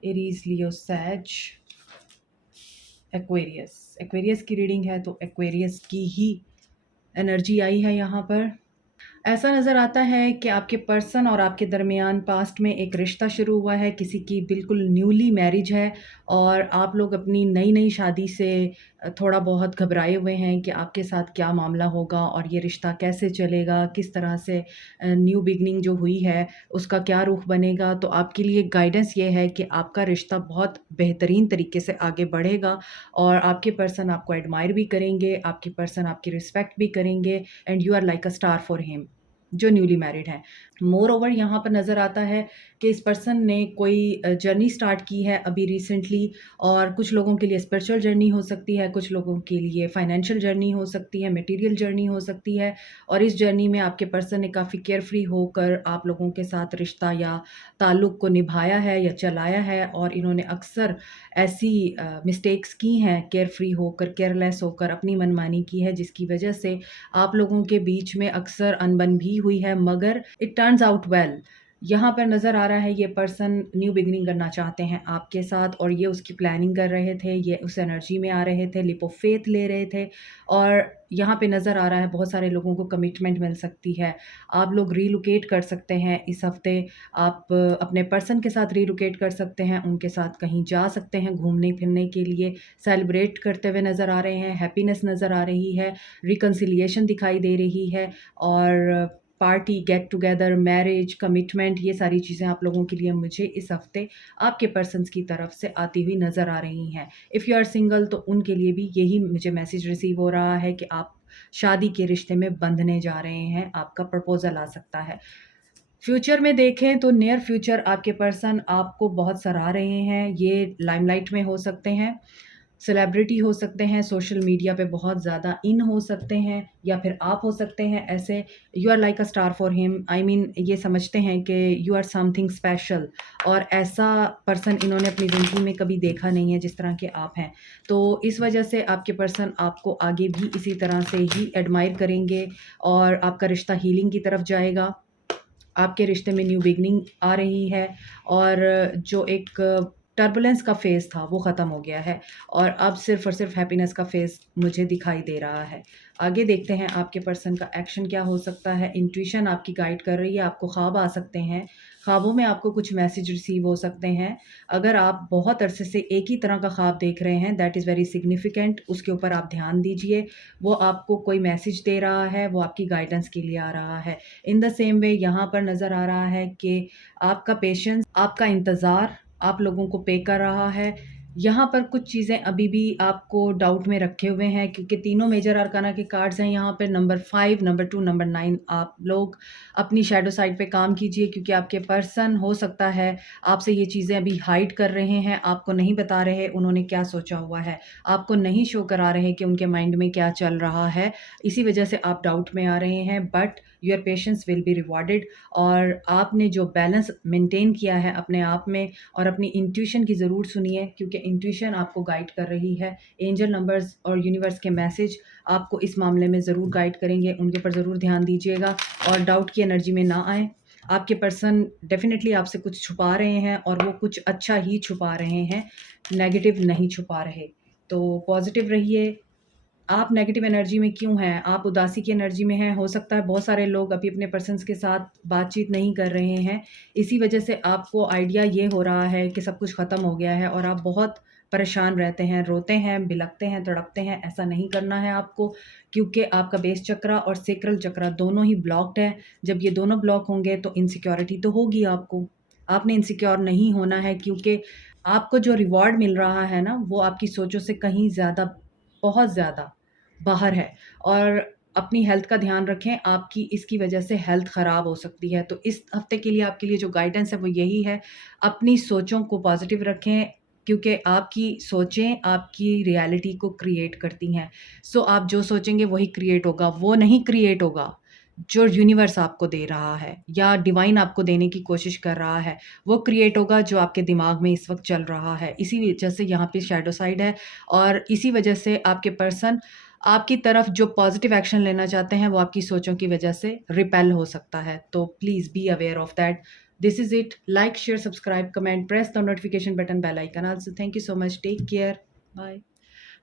एरीज, लियो, सैज, एक्वेरियस। एक्वेरियस की रीडिंग है तो एक्वेरियस की ही एनर्जी आई है यहाँ पर। ऐसा नज़र आता है कि आपके पर्सन और आपके दरमियान पास्ट में एक रिश्ता शुरू हुआ है, किसी की बिल्कुल न्यूली मैरिज है, और आप लोग अपनी नई नई शादी से थोड़ा बहुत घबराए हुए हैं कि आपके साथ क्या मामला होगा और ये रिश्ता कैसे चलेगा, किस तरह से न्यू बिगनिंग जो हुई है उसका क्या रुख बनेगा। तो आपके लिए गाइडेंस ये है कि आपका रिश्ता बहुत बेहतरीन तरीके से आगे बढ़ेगा, और आपके पर्सन आपको एडमायर भी करेंगे, आपके पर्सन आपकी रिस्पेक्ट भी करेंगे, and you are like a star for him जो न्यूली मैरिड हैं। मोर ओवर यहाँ पर नज़र आता है कि इस पर्सन ने कोई जर्नी स्टार्ट की है अभी रिसेंटली, और कुछ लोगों के लिए स्पिरिचुअल जर्नी हो सकती है, कुछ लोगों के लिए फाइनेंशियल जर्नी हो सकती है, मटेरियल जर्नी हो सकती है। और इस जर्नी में आपके पर्सन ने काफ़ी केयरफ्री होकर आप लोगों के साथ रिश्ता या ताल्लुक़ को निभाया है या चलाया है, और इन्होंने अक्सर ऐसी मिस्टेक्स की हैं, केयरफ्री होकर, केयरलेस होकर अपनी मनमानी की है, जिसकी वजह से आप लोगों के बीच में अक्सर अनबन भी हुई है, मगर इट टर्न्स आउट वेल। यहाँ पर नज़र आ रहा है ये पर्सन न्यू बिगनिंग करना चाहते हैं आपके साथ, और ये उसकी प्लानिंग कर रहे थे, ये उस एनर्जी में आ रहे थे, लिप ऑफ फेथ ले रहे थे। और यहाँ पे नज़र आ रहा है बहुत सारे लोगों को कमिटमेंट मिल सकती है। आप लोग रीलोकेट कर सकते हैं इस हफ्ते। आप अपने पर्सन के साथ रीलोकेट कर सकते हैं, उनके साथ कहीं जा सकते हैं घूमने फिरने के लिए, सेलिब्रेट करते हुए नज़र आ रहे हैं, हैप्पीनेस नज़र आ रही है, रिकन्सिलिएशन दिखाई दे रही है, और party, get together, marriage, commitment, ये सारी चीज़ें आप लोगों के लिए मुझे इस हफ्ते आपके पर्सन्स की तरफ से आती हुई नज़र आ रही हैं। इफ़ यू आर सिंगल तो उनके लिए भी यही मुझे मैसेज रिसीव हो रहा है कि आप शादी के रिश्ते में बंधने जा रहे हैं, आपका प्रपोज़ल आ सकता है। फ्यूचर में देखें तो नियर फ्यूचर आपके पर्सन आपको बहुत सराह रहे हैं। ये लाइमलाइट में हो सकते हैं, सेलिब्रिटी हो सकते हैं, सोशल मीडिया पे बहुत ज़्यादा इन हो सकते हैं, या फिर आप हो सकते हैं ऐसे। You are like a star for him, I mean ये समझते हैं कि यू आर समथिंग स्पेशल, और ऐसा पर्सन इन्होंने अपनी ज़िंदगी में कभी देखा नहीं है जिस तरह के आप हैं। तो इस वजह से आपके पर्सन आपको आगे भी इसी तरह से ही एडमायर करेंगे, और आपका रिश्ता हीलिंग की तरफ जाएगा। आपके रिश्ते में न्यू बिगनिंग आ रही है, और जो एक टर्बुलेंस का फ़ेज़ था वो ख़त्म हो गया है, और अब सिर्फ़ और सिर्फ़ हैप्पीनेस का फ़ेज़ मुझे दिखाई दे रहा है। आगे देखते हैं आपके पर्सन का एक्शन क्या हो सकता है। इंट्यूशन आपकी गाइड कर रही है, आपको ख्वाब आ सकते हैं, ख्वाबों में आपको कुछ मैसेज रिसीव हो सकते हैं। अगर आप बहुत अरसे से एक ही तरह का ख्वाब देख रहे हैं, दैट इज़ वेरी सिग्निफिकेंट, उसके ऊपर आप ध्यान दीजिए। वो आपको कोई मैसेज दे रहा है, वो आपकी गाइडेंस के लिए आ रहा है। इन द सेम वे यहाँ पर नज़र आ रहा है कि आपका पेशेंस, आपका इंतज़ार आप लोगों को पे कर रहा है। यहाँ पर कुछ चीज़ें अभी भी आपको डाउट में रखे हुए हैं, क्योंकि तीनों मेजर अरकाना के कार्ड्स हैं यहाँ पे, नंबर 5, नंबर 2, नंबर 9। आप लोग अपनी शैडो साइड पे काम कीजिए, क्योंकि आपके पर्सन हो सकता है आपसे ये चीज़ें अभी हाइड कर रहे हैं, आपको नहीं बता रहे उन्होंने क्या सोचा हुआ है, आपको नहीं शो करा रहे कि उनके माइंड में क्या चल रहा है। इसी वजह से आप डाउट में आ रहे हैं, but your patience will be rewarded. और आपने जो बैलेंस मेंटेन किया है अपने आप में, और अपनी इंट्यूशन की ज़रूर सुनिए, क्योंकि इंट्यूशन आपको गाइड कर रही है। एंजल नंबर्स और यूनिवर्स के मैसेज आपको इस मामले में ज़रूर गाइड करेंगे, उनके ऊपर ज़रूर ध्यान दीजिएगा, और डाउट की एनर्जी में ना आए। आपके पर्सन डेफिनेटली आपसे कुछ छुपा रहे हैं, और वो कुछ अच्छा ही छुपा रहे हैं, नेगेटिव नहीं छुपा रहे। तो पॉजिटिव रहिए। आप नेगेटिव एनर्जी में क्यों हैं? आप उदासी की एनर्जी में हैं। हो सकता है बहुत सारे लोग अभी अपने पर्सन्स के साथ बातचीत नहीं कर रहे हैं। इसी वजह से आपको आइडिया ये हो रहा है कि सब कुछ ख़त्म हो गया है, और आप बहुत परेशान रहते हैं, रोते हैं, बिलखते हैं, तड़पते हैं। ऐसा नहीं करना है आपको, क्योंकि आपका बेस चक्रा और सेक्रल चक्रा दोनों ही ब्लॉक्ड है। जब ये दोनों ब्लॉक होंगे तो इनसिक्योरिटी तो होगी आपको। आपने इनसिक्योर नहीं होना है, क्योंकि आपको जो रिवॉर्ड मिल रहा है ना, वो आपकी सोचों से कहीं ज़्यादा, बहुत ज़्यादा बाहर है। और अपनी हेल्थ का ध्यान रखें, आपकी इसकी वजह से हेल्थ ख़राब हो सकती है। तो इस हफ्ते के लिए आपके लिए जो गाइडेंस है वो यही है, अपनी सोचों को पॉजिटिव रखें, क्योंकि आपकी सोचें आपकी रियलिटी को क्रिएट करती हैं। सो आप जो सोचेंगे वही क्रिएट होगा, वो नहीं क्रिएट होगा जो यूनिवर्स आपको दे रहा है या डिवाइन आपको देने की कोशिश कर रहा है, वो क्रिएट होगा जो आपके दिमाग में इस वक्त चल रहा है। इसी वजह से यहाँ पे शैडो साइड है, और इसी वजह से आपके पर्सन आपकी तरफ जो पॉजिटिव एक्शन लेना चाहते हैं वो आपकी सोचों की वजह से रिपेल हो सकता है। तो please be aware of that. This is it. Like, share, subscribe, comment, press the notification button, bell icon also. Thank you so much, take care, bye.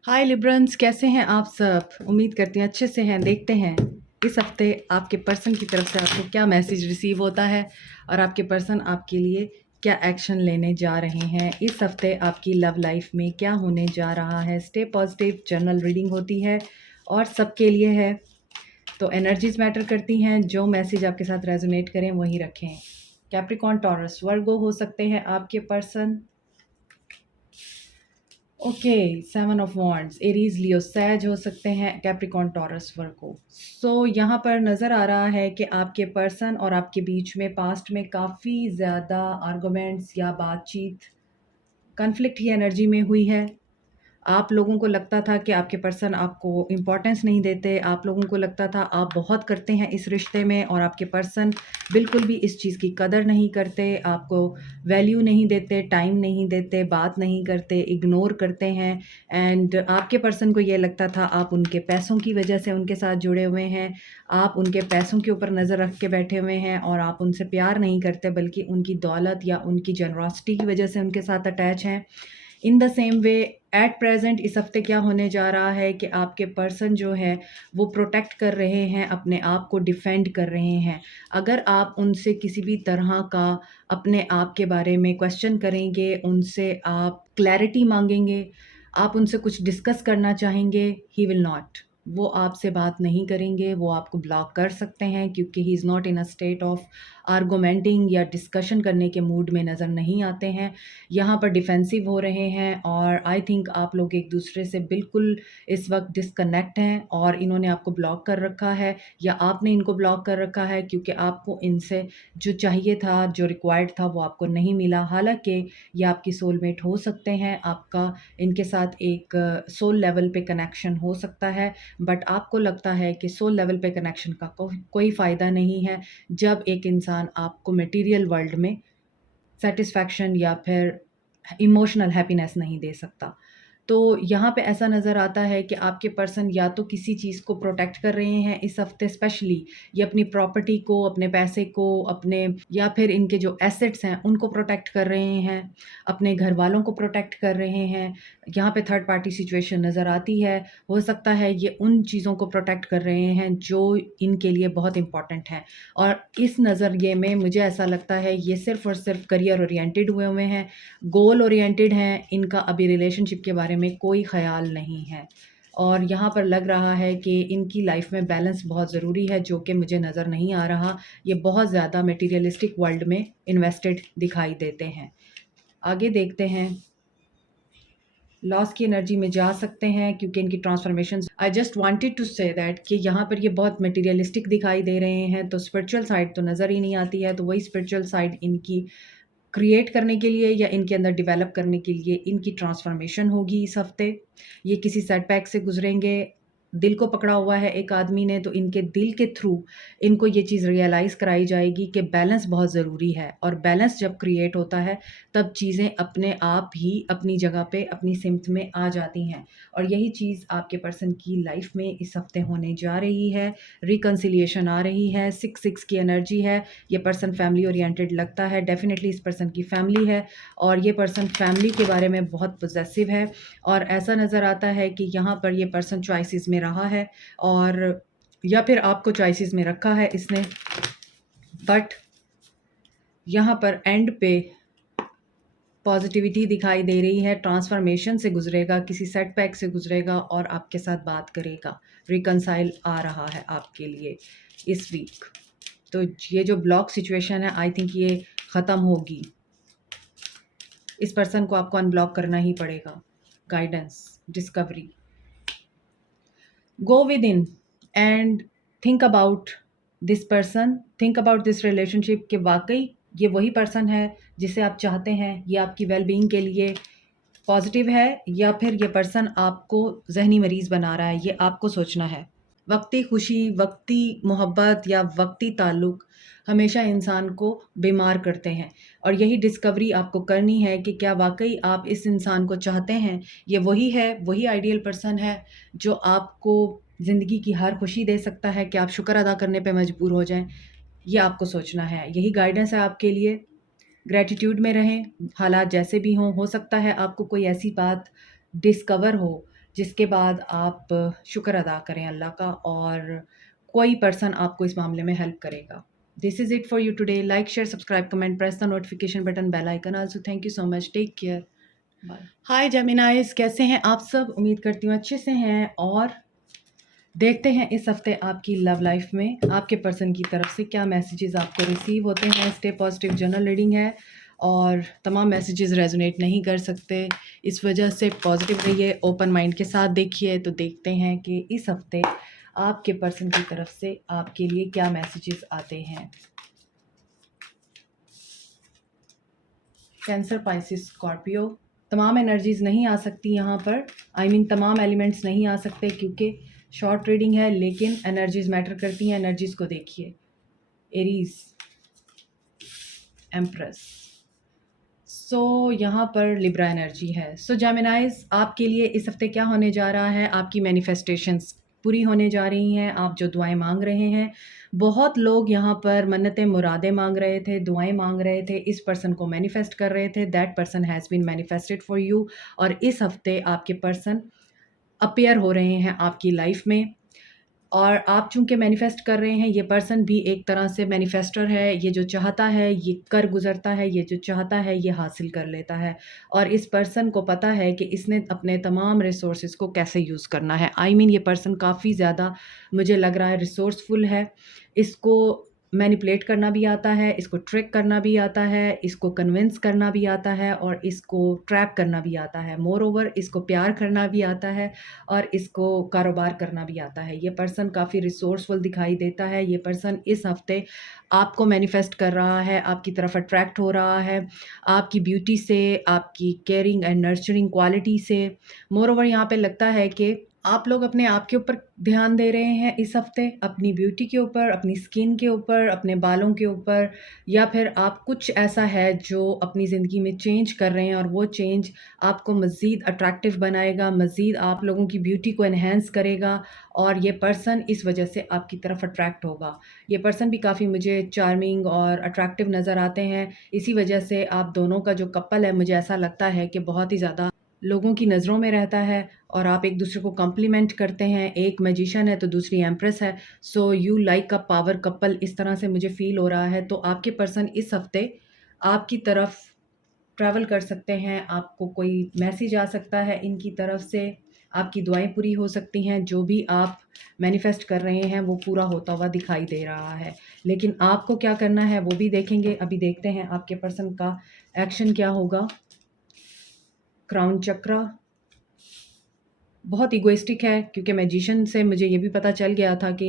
Hi Librans, कैसे हैं आप सब? उम्मीद करती हैं अच्छे से हैं। देखते हैं इस हफ्ते आपके पर्सन की तरफ से आपको क्या मैसेज रिसीव होता है और आपके पर्सन आपके लिए क्या एक्शन लेने जा रहे हैं। इस हफ्ते आपकी लव लाइफ में क्या होने जा रहा है। स्टे पॉजिटिव, जनरल रीडिंग होती है और सबके लिए है, तो एनर्जीज मैटर करती हैं। जो मैसेज आपके साथ रेजोनेट करें वही रखें। कैप्रिकॉर्न, टॉरस, वर्गो हो सकते हैं आपके person. Okay, 7 of wands, Aries, Leo, सैज हो सकते हैं, कैप्रिकॉर्न, टॉरस, वर्गो। सो यहाँ पर नज़र आ रहा है कि आपके पर्सन और आपके बीच में पास्ट में काफ़ी ज़्यादा आर्गुमेंट्स या बातचीत, कन्फ्लिक्ट की एनर्जी में हुई है। आप लोगों को लगता था कि आपके पर्सन आपको इम्पोर्टेंस नहीं देते, आप लोगों को लगता था आप बहुत करते हैं इस रिश्ते में और आपके पर्सन बिल्कुल भी इस चीज़ की कदर नहीं करते, आपको वैल्यू नहीं देते, टाइम नहीं देते, बात नहीं करते, इग्नोर करते हैं। एंड आपके पर्सन को ये लगता था आप उनके पैसों की वजह से उनके साथ जुड़े हुए हैं, आप उनके पैसों के ऊपर नज़र रख के बैठे हुए हैं और आप उनसे प्यार नहीं करते बल्कि उनकी दौलत या उनकी जनरॉसिटी की वजह से उनके साथ अटैच हैं। In the same way at present इस हफ्ते क्या होने जा रहा है कि आपके पर्सन जो है वो प्रोटेक्ट कर रहे हैं, अपने आप को डिफेंड कर रहे हैं। अगर आप उनसे किसी भी तरह का अपने आप के बारे में क्वेश्चन करेंगे, उनसे आप क्लैरिटी मांगेंगे, आप उनसे कुछ डिस्कस करना चाहेंगे, ही विल नॉट, वो आपसे बात नहीं करेंगे, वो आपको ब्लॉक कर सकते हैं क्योंकि he is not in a state of argumenting या डिस्कशन करने के मूड में नज़र नहीं आते हैं। यहाँ पर डिफेंसिव हो रहे हैं और आई थिंक आप लोग एक दूसरे से बिल्कुल इस वक्त डिस्कनेक्ट हैं और इन्होंने आपको ब्लॉक कर रखा है या आपने इनको ब्लॉक कर रखा है क्योंकि आपको इनसे जो चाहिए था, जो रिक्वायर्ड था, वो आपको नहीं मिला। हालांकि ये आपकी सोलमेट हो सकते हैं, आपका इनके साथ एक सोल लेवल पे कनेक्शन हो सकता है, बट आपको लगता है कि सोल लेवल पे कनेक्शन का कोई फ़ायदा नहीं है जब एक इंसान आपको मटेरियल वर्ल्ड में सेटिस्फैक्शन या फिर इमोशनल हैप्पीनेस नहीं दे सकता। तो यहाँ पे ऐसा नज़र आता है कि आपके पर्सन या तो किसी चीज़ को प्रोटेक्ट कर रहे हैं इस हफ्ते स्पेशली, ये अपनी प्रॉपर्टी को, अपने पैसे को, अपने या फिर इनके जो एसेट्स हैं उनको प्रोटेक्ट कर रहे हैं, अपने घर वालों को प्रोटेक्ट कर रहे हैं। यहाँ पे थर्ड पार्टी सिचुएशन नज़र आती है। हो सकता है ये उन चीज़ों को प्रोटेक्ट कर रहे हैं जो इनके लिए बहुत इंपॉर्टेंट हैं और इस नज़रिए में मुझे ऐसा लगता है ये सिर्फ़ और सिर्फ करियर ओरिएंटेड हुए हैं, गोल ओरिएंटेड हैं, इनका अभी रिलेशनशिप के बारे में कोई ख़याल नहीं है। और यहाँ पर लग रहा है कि इनकी लाइफ में बैलेंस बहुत ज़रूरी है जो कि मुझे नज़र नहीं आ रहा। ये बहुत ज़्यादा मटेरियलिस्टिक वर्ल्ड में इन्वेस्टेड दिखाई देते हैं। आगे देखते हैं। लॉस की एनर्जी में जा सकते हैं क्योंकि इनकी transformation, I just wanted to say that कि यहाँ पर ये बहुत मटेरियलिस्टिक दिखाई दे रहे हैं, तो स्पिरिचुअल साइड तो नज़र ही नहीं आती है। तो वही स्पिरिचुअल साइड इनकी क्रिएट करने के लिए या इनके अंदर डेवलप करने के लिए इनकी ट्रांसफॉर्मेशन होगी इस हफ्ते। ये किसी सेटबैक से गुजरेंगे। दिल को पकड़ा हुआ है एक आदमी ने, तो इनके दिल के थ्रू इनको ये चीज़ रियलाइज़ कराई जाएगी कि बैलेंस बहुत ज़रूरी है और बैलेंस जब क्रिएट होता है तब चीज़ें अपने आप ही अपनी जगह पे अपनी सिमत में आ जाती हैं। और यही चीज़ आपके पर्सन की लाइफ में इस हफ्ते होने जा रही है। रिकन्सिलिएशन आ रही है, 6-6 की एनर्जी है। ये पर्सन फैमिली ओरिएंटेड लगता है, डेफिनेटली इस पर्सन की फैमिली है और ये पर्सन फैमिली के बारे में बहुत पॉजेसिव है और ऐसा नज़र आता है कि यहाँ पर ये पर्सन चॉइसेस में रहा है और या फिर आपको चॉइसेस में रखा है इसने, बट यहाँ पर एंड पे पॉजिटिविटी दिखाई दे रही है। ट्रांसफॉर्मेशन से गुजरेगा, किसी सेटबैक से गुजरेगा और आपके साथ बात करेगा। रिकंसाइल आ रहा है आपके लिए इस वीक। तो ये जो ब्लॉक सिचुएशन है आई थिंक ये ख़त्म होगी। इस पर्सन को आपको अनब्लॉक करना ही पड़ेगा। Guidance, discovery, go with in, and think about this person, think about this relationship कि वाकई ये वही पर्सन है जिसे आप चाहते हैं, ये आपकी वेल बीइंग के लिए पॉजिटिव है या फिर ये पर्सन आपको जहनी मरीज़ बना रहा है। ये आपको सोचना है। वक्ती खुशी, वक्ती मोहब्बत या वक्ती ताल्लुक़ हमेशा इंसान को बीमार करते हैं और यही डिस्कवरी आपको करनी है कि क्या वाक़ई आप इस इंसान को चाहते हैं। ये वही है, वही आइडियल पर्सन है जो आपको ज़िंदगी की हर खुशी दे सकता है कि आप शुक्र अदा करने पे मजबूर हो जाएँ। ये आपको सोचना है। यही गाइडेंस है आपके लिए। ग्रैटिट्यूड में रहें, हालात जैसे भी हों। हो सकता है आपको कोई ऐसी बात डिस्कवर हो जिसके बाद आप शुक्र अदा करें अल्लाह का और कोई पर्सन आपको इस मामले में हेल्प करेगा। This is it for you today. Like, share, subscribe, comment, press the notification button, bell icon also. Thank you so much. Take care. Bye. Hi Geminis, कैसे हैं आप सब? उम्मीद करती हूँ अच्छे से हैं और देखते हैं इस हफ्ते आपकी लव लाइफ में आपके पर्सन की तरफ से क्या मैसेजेस आपको रिसीव होते हैं। स्टे पॉजिटिव जनरल रीडिंग है और तमाम मैसेजेस रेजोनेट नहीं कर सकते, इस वजह से पॉजिटिव रहिए, ओपन माइंड के साथ देखिए। तो देखते हैं कि इस हफ्ते आपके पर्सन की तरफ से आपके लिए क्या मैसेजेस आते हैं। कैंसर, पाइसिस, स्कॉर्पियो, तमाम एनर्जीज़ नहीं आ सकती यहाँ पर। तमाम एलिमेंट्स नहीं आ सकते क्योंकि शॉर्ट रीडिंग है, लेकिन एनर्जीज़ मैटर करती हैं। एनर्जीज़ को देखिए। एरीज, एम्प्रेस, यहाँ पर लिब्रा एनर्जी है। जेमिनाइज, आपके लिए इस हफ्ते क्या होने जा रहा है? आपकी मैनिफेस्टेशंस पूरी होने जा रही हैं। आप जो दुआएं मांग रहे हैं, बहुत लोग यहाँ पर मन्नतें मुरादें मांग रहे थे, दुआएं मांग रहे थे, इस पर्सन को मैनिफेस्ट कर रहे थे। That person has been manifested for you और इस हफ्ते आपके पर्सन अपीयर हो रहे हैं आपकी लाइफ में और आप चूँकि मैनिफेस्ट कर रहे हैं, ये पर्सन भी एक तरह से मैनिफेस्टर है। ये जो चाहता है ये कर गुज़रता है, ये जो चाहता है ये हासिल कर लेता है और इस पर्सन को पता है कि इसने अपने तमाम रिसोर्सेज़ को कैसे यूज़ करना है। ये पर्सन काफ़ी ज़्यादा मुझे लग रहा है रिसोर्सफुल है। इसको मैनिपुलेट करना भी आता है, इसको ट्रिक करना भी आता है, इसको कन्विंस करना भी आता है और इसको ट्रैप करना भी आता है। मोरओवर इसको प्यार करना भी आता है और इसको कारोबार करना भी आता है। ये पर्सन काफ़ी रिसोर्सफुल दिखाई देता है। ये पर्सन इस हफ्ते आपको मैनिफेस्ट कर रहा है, आपकी तरफ अट्रैक्ट हो रहा है, आपकी ब्यूटी से, आपकी केयरिंग एंड नर्चरिंग क्वालिटी से। मोरओवर यहाँ पे लगता है कि आप लोग अपने आप के ऊपर ध्यान दे रहे हैं इस हफ्ते, अपनी ब्यूटी के ऊपर, अपनी स्किन के ऊपर, अपने बालों के ऊपर, या फिर आप कुछ ऐसा है जो अपनी ज़िंदगी में चेंज कर रहे हैं और वो चेंज आपको मज़ीद अट्रैक्टिव बनाएगा, मज़ीद आप लोगों की ब्यूटी को एनहांस करेगा और ये पर्सन इस वजह से आपकी तरफ अट्रैक्ट होगा। ये पर्सन भी काफ़ी मुझे चार्मिंग और अट्रैक्टिव नज़र आते हैं। इसी वजह से आप दोनों का जो कपल है, मुझे ऐसा लगता है कि बहुत ही ज़्यादा लोगों की नज़रों में रहता है और आप एक दूसरे को कॉम्प्लीमेंट करते हैं। एक मैजिशियन है तो दूसरी एम्प्रेस है। You like a power couple, इस तरह से मुझे फ़ील हो रहा है। तो आपके पर्सन इस हफ्ते आपकी तरफ ट्रैवल कर सकते हैं, आपको कोई मैसेज आ सकता है इनकी तरफ से, आपकी दुआएं पूरी हो सकती हैं। जो भी आप मैनिफेस्ट कर रहे हैं वो पूरा होता हुआ दिखाई दे रहा है, लेकिन आपको क्या करना है वो भी देखेंगे। अभी देखते हैं आपके पर्सन का एक्शन क्या होगा। क्राउन चक्र बहुत इगोइस्टिक है क्योंकि मैजिशियन से मुझे ये भी पता चल गया था कि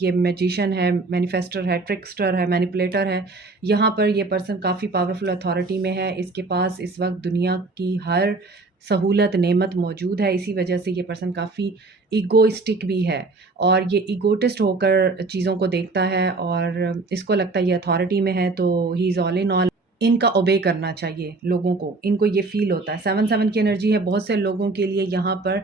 ये मैजिशियन है, मैनिफेस्टर है, ट्रिकस्टर है, मैनिपुलेटर है। यहाँ पर ये पर्सन काफ़ी पावरफुल अथॉरिटी में है। इसके पास इस वक्त दुनिया की हर सहूलत, नेमत मौजूद है। इसी वजह से ये पर्सन काफ़ी इगोइस्टिक भी है और ये इगोटिस्ट होकर चीज़ों को देखता है और इसको लगता है ये अथॉरिटी में है तो he is all in all. इनका ओबे करना चाहिए लोगों को, इनको ये फ़ील होता है। 7-7 की एनर्जी है। बहुत से लोगों के लिए यहाँ पर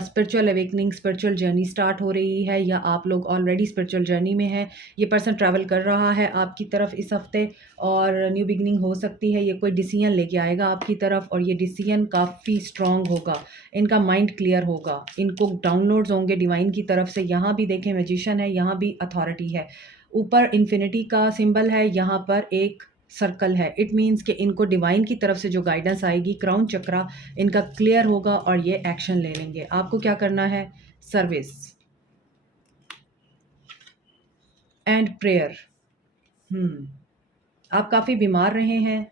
spiritual awakening, spiritual journey start हो रही है या आप लोग ऑलरेडी स्पिरिचुअल जर्नी में हैं। ये पर्सन ट्रैवल कर रहा है आपकी तरफ इस हफ्ते और न्यू बिगिनिंग हो सकती है। ये कोई डिसीजन लेके आएगा आपकी तरफ और ये डिसीजन काफ़ी स्ट्रॉन्ग होगा। इनका माइंड क्लियर होगा, इनको डाउनलोड्स होंगे डिवाइन की तरफ से। यहाँ भी देखें मैजिशियन है, यहाँ भी अथॉरिटी है। ऊपर इन्फिनिटी का सिंबल है, यहाँ पर एक सर्कल है। इट मीन्स कि इनको डिवाइन की तरफ से जो गाइडेंस आएगी, क्राउन चक्रा इनका क्लियर होगा और ये एक्शन ले लेंगे। आपको क्या करना है? Service and prayer. आप काफ़ी बीमार रहे हैं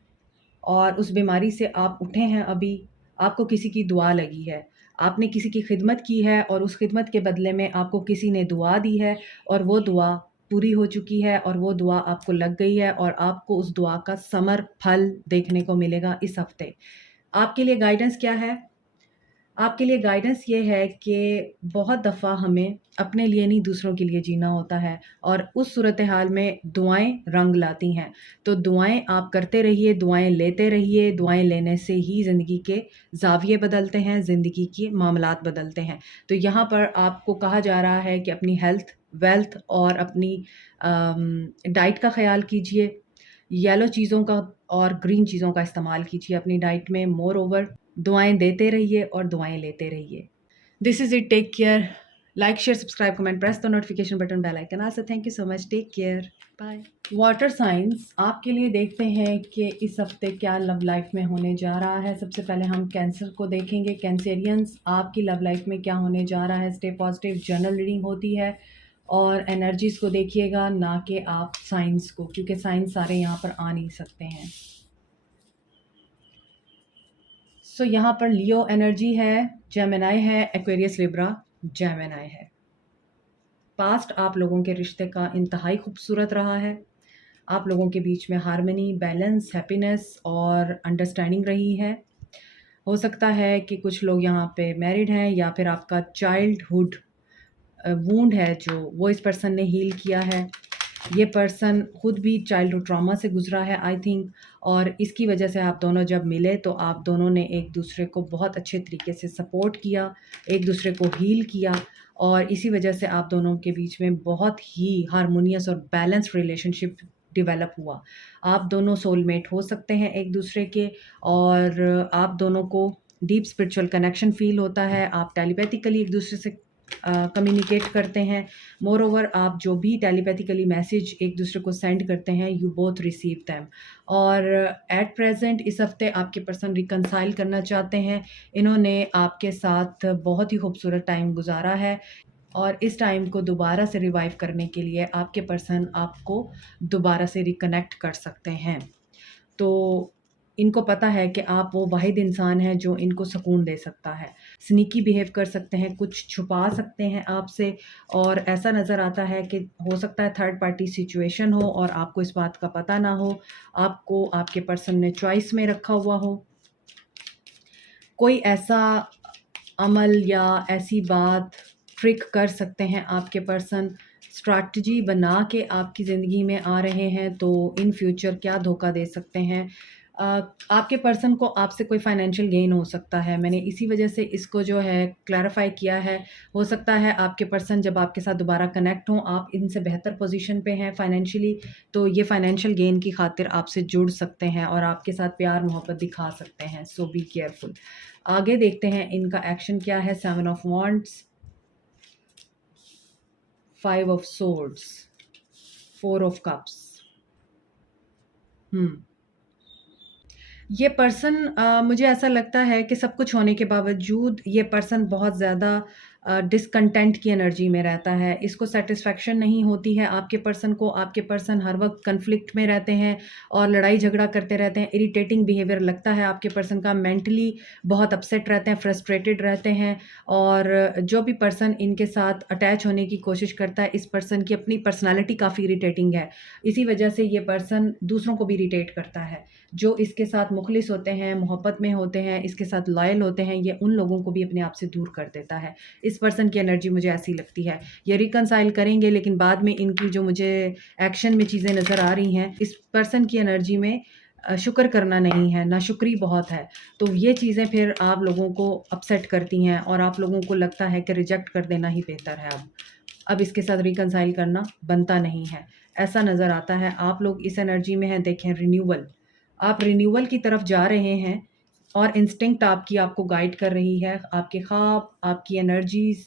और उस बीमारी से आप उठे हैं अभी, आपको किसी की दुआ लगी है। आपने किसी की खिदमत की है और उस खिदमत के बदले में आपको किसी ने दुआ दी है और वो दुआ पूरी हो चुकी है और वो दुआ आपको लग गई है और आपको उस दुआ का समर फल देखने को मिलेगा इस हफ्ते। आपके लिए गाइडेंस क्या है? आपके लिए गाइडेंस ये है कि बहुत दफ़ा हमें अपने लिए नहीं दूसरों के लिए जीना होता है और उस सूरत हाल में दुआएं रंग लाती हैं। तो दुआएं आप करते रहिए, दुआएं लेते रहिए। दुआएं लेने से ही ज़िंदगी के ज़ाविये बदलते हैं, ज़िंदगी के मामलात बदलते हैं। तो यहाँ पर आपको कहा जा रहा है कि अपनी हेल्थ, वेल्थ और अपनी डाइट का ख़्याल कीजिए। येलो चीज़ों का और ग्रीन चीज़ों का इस्तेमाल कीजिए अपनी डाइट में। मोर ओवर दुआएं देते रहिए और दुआएं लेते रहिए। This is it, take care. Like, share, subscribe, comment, press the notification button, bell icon also. Thank you so much, take care, bye. Water signs आपके लिए देखते हैं कि इस हफ्ते क्या लव लाइफ में होने जा रहा है। सबसे पहले हम कैंसर को देखेंगे। कैंसेरियंस, आपकी लव लाइफ में क्या होने जा रहा है। स्टे पॉजिटिव, जर्नल रीडिंग होती है और एनर्जीज़ को देखिएगा, ना कि आप साइंस को, क्योंकि साइंस सारे यहाँ पर आ नहीं सकते हैं। सो यहाँ पर लियो एनर्जी है, जेमिनाई है, एक्वेरियस, लिब्रा, जेमिनाई है। पास्ट आप लोगों के रिश्ते का इंतहाई खूबसूरत रहा है। आप लोगों के बीच में हार्मनी, बैलेंस, हैप्पीनेस और अंडरस्टैंडिंग रही है। हो सकता है कि कुछ लोग यहाँ पे मैरिड हैं या फिर आपका चाइल्डहुड वूंड है जो वो इस पर्सन ने हील किया है। ये पर्सन खुद भी चाइल्डहुड ट्रॉमा से गुजरा है आई थिंक, और इसकी वजह से आप दोनों जब मिले तो आप दोनों ने एक दूसरे को बहुत अच्छे तरीके से सपोर्ट किया, एक दूसरे को हील किया और इसी वजह से आप दोनों के बीच में बहुत ही हारमोनियस और बैलेंस्ड रिलेशनशिप डेवलप हुआ। आप दोनों सोलमेट हो सकते हैं एक दूसरे के और आप दोनों को डीप स्पिरिचुअल कनेक्शन फ़ील होता है। आप टेलीपैथिकली एक दूसरे से कम्युनिकेट करते हैं। मोर ओवर आप जो भी टेलीपैथिकली मैसेज एक दूसरे को सेंड करते हैं, यू बोथ रिसीव दैम। और एट प्रेजेंट इस हफ्ते आपके पर्सन रिकंसाइल करना चाहते हैं। इन्होंने आपके साथ बहुत ही खूबसूरत टाइम गुजारा है और इस टाइम को दोबारा से रिवाइव करने के लिए आपके पर्सन आपको दोबारा से रिकनेक्ट कर सकते हैं। तो इनको पता है कि आप वो वाहिद इंसान हैं जो इनको सुकून दे सकता है। स्नीकी बिहेव कर सकते हैं, कुछ छुपा सकते हैं आपसे और ऐसा नज़र आता है कि हो सकता है थर्ड पार्टी सिचुएशन हो और आपको इस बात का पता ना हो। आपको आपके पर्सन ने चॉइस में रखा हुआ हो। कोई ऐसा अमल या ऐसी बात ट्रिक कर सकते हैं आपके पर्सन, स्ट्रैटेजी बना के आपकी ज़िंदगी में आ रहे हैं तो इन फ्यूचर क्या धोखा दे सकते हैं। आपके पर्सन को आपसे कोई फाइनेंशियल गेन हो सकता है। मैंने इसी वजह से इसको जो है क्लैरिफाई किया है। हो सकता है आपके पर्सन जब आपके साथ दोबारा कनेक्ट हों, आप इनसे बेहतर पोजीशन पे हैं फाइनेंशियली, तो ये फाइनेंशियल गेन की खातिर आपसे जुड़ सकते हैं और आपके साथ प्यार मोहब्बत दिखा सकते हैं। सो बी केयरफुल। आगे देखते हैं इनका एक्शन क्या है। 7 of wands, 5 of swords, 4 of cups. ये पर्सन मुझे ऐसा लगता है कि सब कुछ होने के बावजूद ये पर्सन बहुत ज़्यादा डिसकंटेंट की एनर्जी में रहता है। इसको सैटिस्फैक्शन नहीं होती है आपके पर्सन को। आपके पर्सन हर वक्त कन्फ्लिक्ट में रहते हैं और लड़ाई झगड़ा करते रहते हैं। इरिटेटिंग बिहेवियर लगता है आपके पर्सन का। मेंटली बहुत अपसेट रहते हैं, फ्रस्ट्रेटेड रहते हैं और जो भी पर्सन इनके साथ अटैच होने की कोशिश करता है, इस पर्सन की अपनी पर्सनैलिटी काफ़ी इरिटेटिंग है। इसी वजह से ये पर्सन दूसरों को भी इरिटेट करता है। जो इसके साथ मुखलिस होते हैं, मोहब्बत में होते हैं, इसके साथ लॉयल होते हैं, ये उन लोगों को भी अपने आप से दूर कर देता है। इस पर्सन की एनर्जी मुझे ऐसी लगती है। ये रिकंसाइल करेंगे लेकिन बाद में इनकी जो मुझे एक्शन में चीज़ें नज़र आ रही हैं, इस पर्सन की एनर्जी में शुक्र करना नहीं है, नाशुक्री बहुत है। तो ये चीज़ें फिर आप लोगों को अपसेट करती हैं और आप लोगों को लगता है कि रिजेक्ट कर देना ही बेहतर है अब इसके साथ रिकंसाइल करना बनता नहीं है। ऐसा नज़र आता है आप लोग इस एनर्जी में हैं। देखें, रिन्यूअल, आप रिन्यूअल की तरफ जा रहे हैं और इंस्टिंक्ट आपकी आपको गाइड कर रही है। आपके ख्वाब, आपकी एनर्जीज़,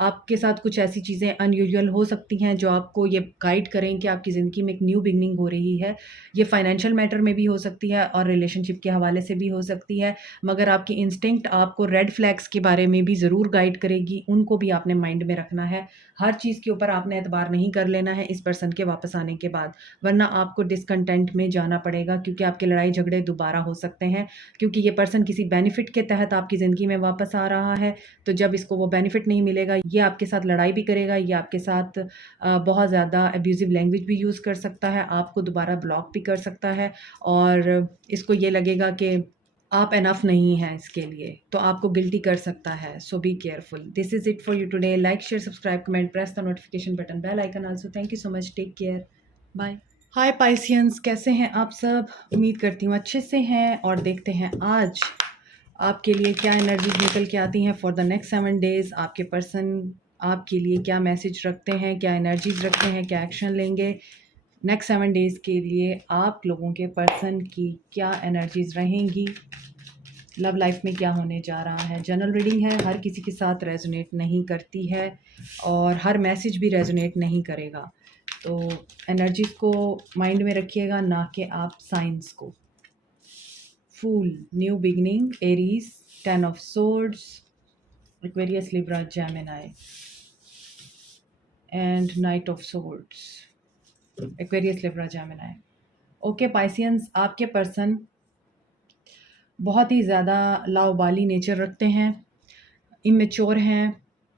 आपके साथ कुछ ऐसी चीज़ें अनयूजुअल हो सकती हैं जो आपको ये गाइड करें कि आपकी ज़िंदगी में एक न्यू बिगनिंग हो रही है। ये फाइनेंशियल मैटर में भी हो सकती है और रिलेशनशिप के हवाले से भी हो सकती है, मगर आपकी इंस्टिंक्ट आपको रेड फ्लैग्स के बारे में भी ज़रूर गाइड करेगी, उनको भी आपने माइंड में रखना है। हर चीज़ के ऊपर आपने एतबार नहीं कर लेना है इस पर्सन के वापस आने के बाद, वरना आपको डिसकंटेंट में जाना पड़ेगा, क्योंकि आपके लड़ाई झगड़े दोबारा हो सकते हैं, क्योंकि ये पर्सन किसी बेनिफिट के तहत आपकी ज़िंदगी में वापस आ रहा है। तो जब इसको वो बेनिफिट नहीं मिलेगा, ये आपके साथ लड़ाई भी करेगा, ये आपके साथ बहुत ज़्यादा अब्यूज़िव लैंग्वेज भी यूज़ कर सकता है, आपको दोबारा ब्लॉक भी कर सकता है, और इसको ये लगेगा कि आप एनफ नहीं हैं इसके लिए, तो आपको गिल्टी कर सकता है। So be careful. This is it for you today. Like, share, subscribe, comment, press the notification button, bell icon also. Thank you so much. Take care. Bye. Hi Pisceans, कैसे हैं आप सब? उम्मीद करती हूँ अच्छे से हैं, और देखते हैं आज आपके लिए क्या एनर्जीज निकल के आती हैं फॉर द नेक्स्ट 7 डेज़। आपके पर्सन आपके लिए क्या मैसेज रखते हैं, क्या एनर्जीज रखते हैं, क्या एक्शन लेंगे नेक्स्ट 7 डेज़ के लिए। आप लोगों के पर्सन की क्या एनर्जीज रहेंगी, लव लाइफ में क्या होने जा रहा है। जनरल रीडिंग है, हर किसी के साथ रेजोनेट नहीं करती है, और हर मैसेज भी रेजोनेट नहीं करेगा। तो एनर्जीज को माइंड में रखिएगा, ना कि आप साइंस को। Fool, new beginning, Aries, 10 of swords, Aquarius, Libra, Gemini and knight of swords. Aquarius, Libra, Gemini. Okay Pisceans, आपके पर्सन बहुत ही ज़्यादा लाउबाली नेचर रखते हैं, इमेच्योर हैं,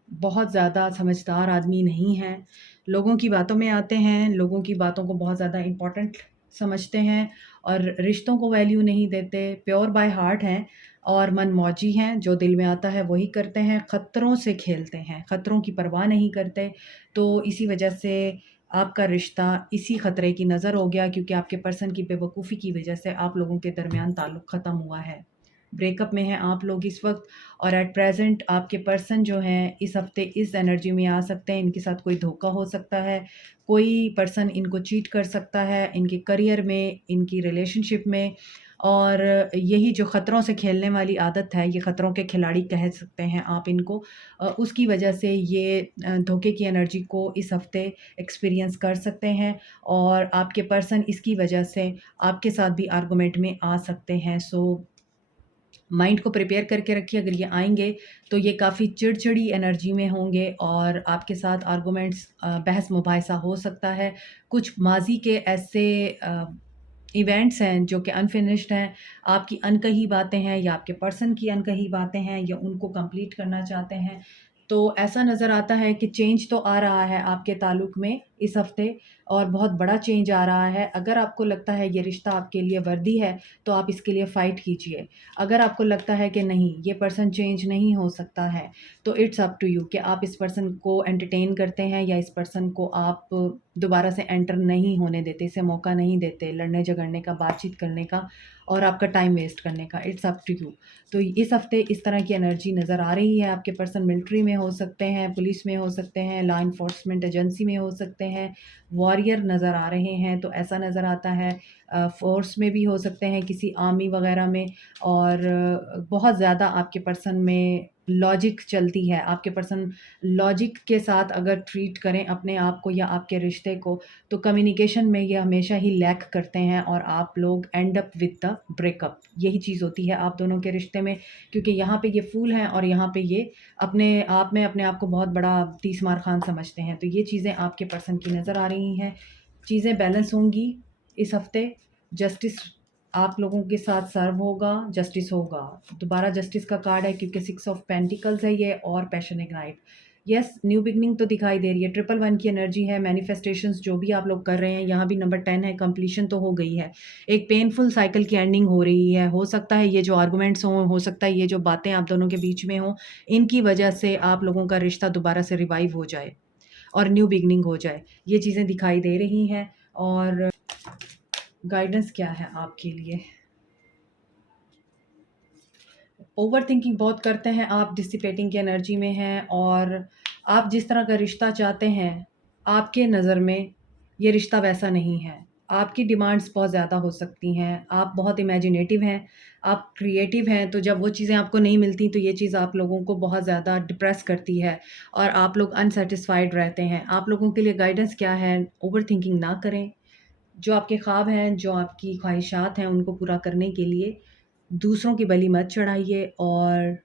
बहुत ज़्यादा समझदार आदमी नहीं हैं, लोगों की बातों में आते हैं, लोगों की बातों को बहुत ज़्यादा इम्पोर्टेंट समझते हैं, और रिश्तों को वैल्यू नहीं देते। प्योर बाय हार्ट हैं और मनमौजी हैं, जो दिल में आता है वही करते हैं, ख़तरों से खेलते हैं, ख़तरों की परवाह नहीं करते। तो इसी वजह से आपका रिश्ता इसी ख़तरे की नज़र हो गया, क्योंकि आपके पर्सन की बेवकूफ़ी की वजह से आप लोगों के दरमियान ताल्लुक़ ख़त्म हुआ है। ब्रेकअप में हैं आप लोग इस वक्त, और एट प्रेजेंट आपके पर्सन जो हैं इस हफ्ते इस एनर्जी में आ सकते हैं। इनके साथ कोई धोखा हो सकता है, कोई पर्सन इनको चीट कर सकता है, इनके करियर में, इनकी रिलेशनशिप में। और यही जो ख़तरों से खेलने वाली आदत है, ये ख़तरों के खिलाड़ी कह सकते हैं आप इनको, उसकी वजह से ये धोखे की एनर्जी को इस हफ्ते एक्सपीरियंस कर सकते हैं, और आपके पर्सन इसकी वजह से आपके साथ भी आर्गूमेंट में आ सकते हैं। सो माइंड को प्रिपेयर करके रखिए, अगर ये आएँगे तो ये काफ़ी चिड़चिड़ी एनर्जी में होंगे, और आपके साथ आर्गुमेंट्स, बहस मुबाहिसा हो सकता है। कुछ माज़ी के ऐसे इवेंट्स हैं जो कि अनफिनिश्ड हैं, आपकी अनकही बातें हैं, या आपके पर्सन की अनकही बातें हैं, या उनको कंप्लीट करना चाहते हैं। तो ऐसा नज़र आता है कि चेंज तो आ रहा है आपके ताल्लुक़ में इस हफ़्ते, और बहुत बड़ा चेंज आ रहा है। अगर आपको लगता है ये रिश्ता आपके लिए वर्दी है, तो आप इसके लिए फ़ाइट कीजिए। अगर आपको लगता है कि नहीं, ये पर्सन चेंज नहीं हो सकता है, तो इट्स अप टू यू कि आप इस पर्सन को एंटरटेन करते हैं, या इस पर्सन को आप दोबारा से एंटर नहीं होने देते, इसे मौका नहीं देते लड़ने झगड़ने का, बातचीत करने का, और आपका टाइम वेस्ट करने का। It's up to you. तो इस हफ्ते इस तरह की एनर्जी नज़र आ रही है। आपके पर्सन मिलिट्री में हो सकते हैं, पुलिस में हो सकते हैं, लॉ इन्फोर्समेंट एजेंसी में हो सकते हैं, वॉरियर नज़र आ रहे हैं। तो ऐसा नज़र आता है फ़ोर्स में भी हो सकते हैं, किसी आर्मी वग़ैरह में, और बहुत ज़्यादा आपके पर्सन में लॉजिक चलती है। आपके पर्सन लॉजिक के साथ अगर ट्रीट करें अपने आप को या आपके रिश्ते को, तो कम्युनिकेशन में ये हमेशा ही लैक करते हैं, और आप लोग and up with the breakup. यही चीज़ होती है आप दोनों के रिश्ते में, क्योंकि यहाँ पे ये फूल हैं, और यहाँ पे ये अपने आप में अपने आप को बहुत बड़ा तीस मार खान समझते हैं। तो ये चीज़ें आपके पर्सन की नज़र आ रही हैं। चीज़ें बैलेंस होंगी इस हफ्ते। जस्टिस आप लोगों के साथ सर्व होगा, जस्टिस होगा। दोबारा जस्टिस का कार्ड है, क्योंकि 6 ऑफ पेंटिकल्स है ये, और passion ignite. Yes, new beginning तो दिखाई दे रही है। 111 की एनर्जी है। मैनिफेस्टेशंस जो भी आप लोग कर रहे हैं, यहाँ भी नंबर 10 है, कंप्लीशन तो हो गई है। एक पेनफुल साइकिल की एंडिंग हो रही है। हो सकता है ये जो आर्गुमेंट्स हों, हो सकता है ये जो बातें आप दोनों के बीच में हों, इनकी वजह से आप लोगों का रिश्ता दोबारा से रिवाइव हो जाए और न्यू बिगनिंग हो जाए। ये चीज़ें दिखाई दे रही हैं। और गाइडेंस क्या है आपके लिए? ओवर थिंकिंग बहुत करते हैं आप, डिसिपेटिंग की एनर्जी में हैं, और आप जिस तरह का रिश्ता चाहते हैं, आपके नज़र में ये रिश्ता वैसा नहीं है। आपकी डिमांड्स बहुत ज़्यादा हो सकती हैं, आप बहुत इमेजिनेटिव हैं, आप क्रिएटिव हैं, तो जब वो चीज़ें आपको नहीं मिलती तो ये चीज़ आप लोगों को बहुत ज़्यादा डिप्रेस करती है और आप लोग अनसैटिस्फाइड रहते हैं। आप लोगों के लिए गाइडेंस क्या है? ओवरथिंकिंग ना करें। जो आपके ख्वाब हैं, जो आपकी ख्वाहिशात हैं, उनको पूरा करने के लिए दूसरों की बलि मत चढ़ाइए और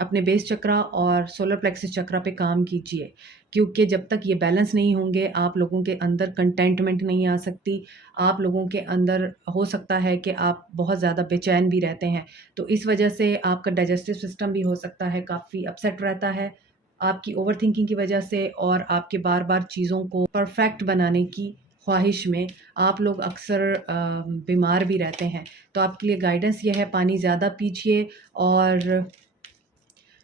अपने बेस चक्रा और सोलर प्लेक्सस चक्रा पे काम कीजिए, क्योंकि जब तक ये बैलेंस नहीं होंगे आप लोगों के अंदर कंटेंटमेंट नहीं आ सकती। आप लोगों के अंदर हो सकता है कि आप बहुत ज़्यादा बेचैन भी रहते हैं, तो इस वजह से आपका डाइजेस्टिव सिस्टम भी हो सकता है काफ़ी अपसेट रहता है, आपकी ओवरथिंकिंग की वजह से और आपके बार-बार चीज़ों को परफेक्ट बनाने की ख्वाहिश में आप लोग अक्सर बीमार भी रहते हैं। तो आपके लिए गाइडेंस ये है, पानी ज़्यादा पीजिए और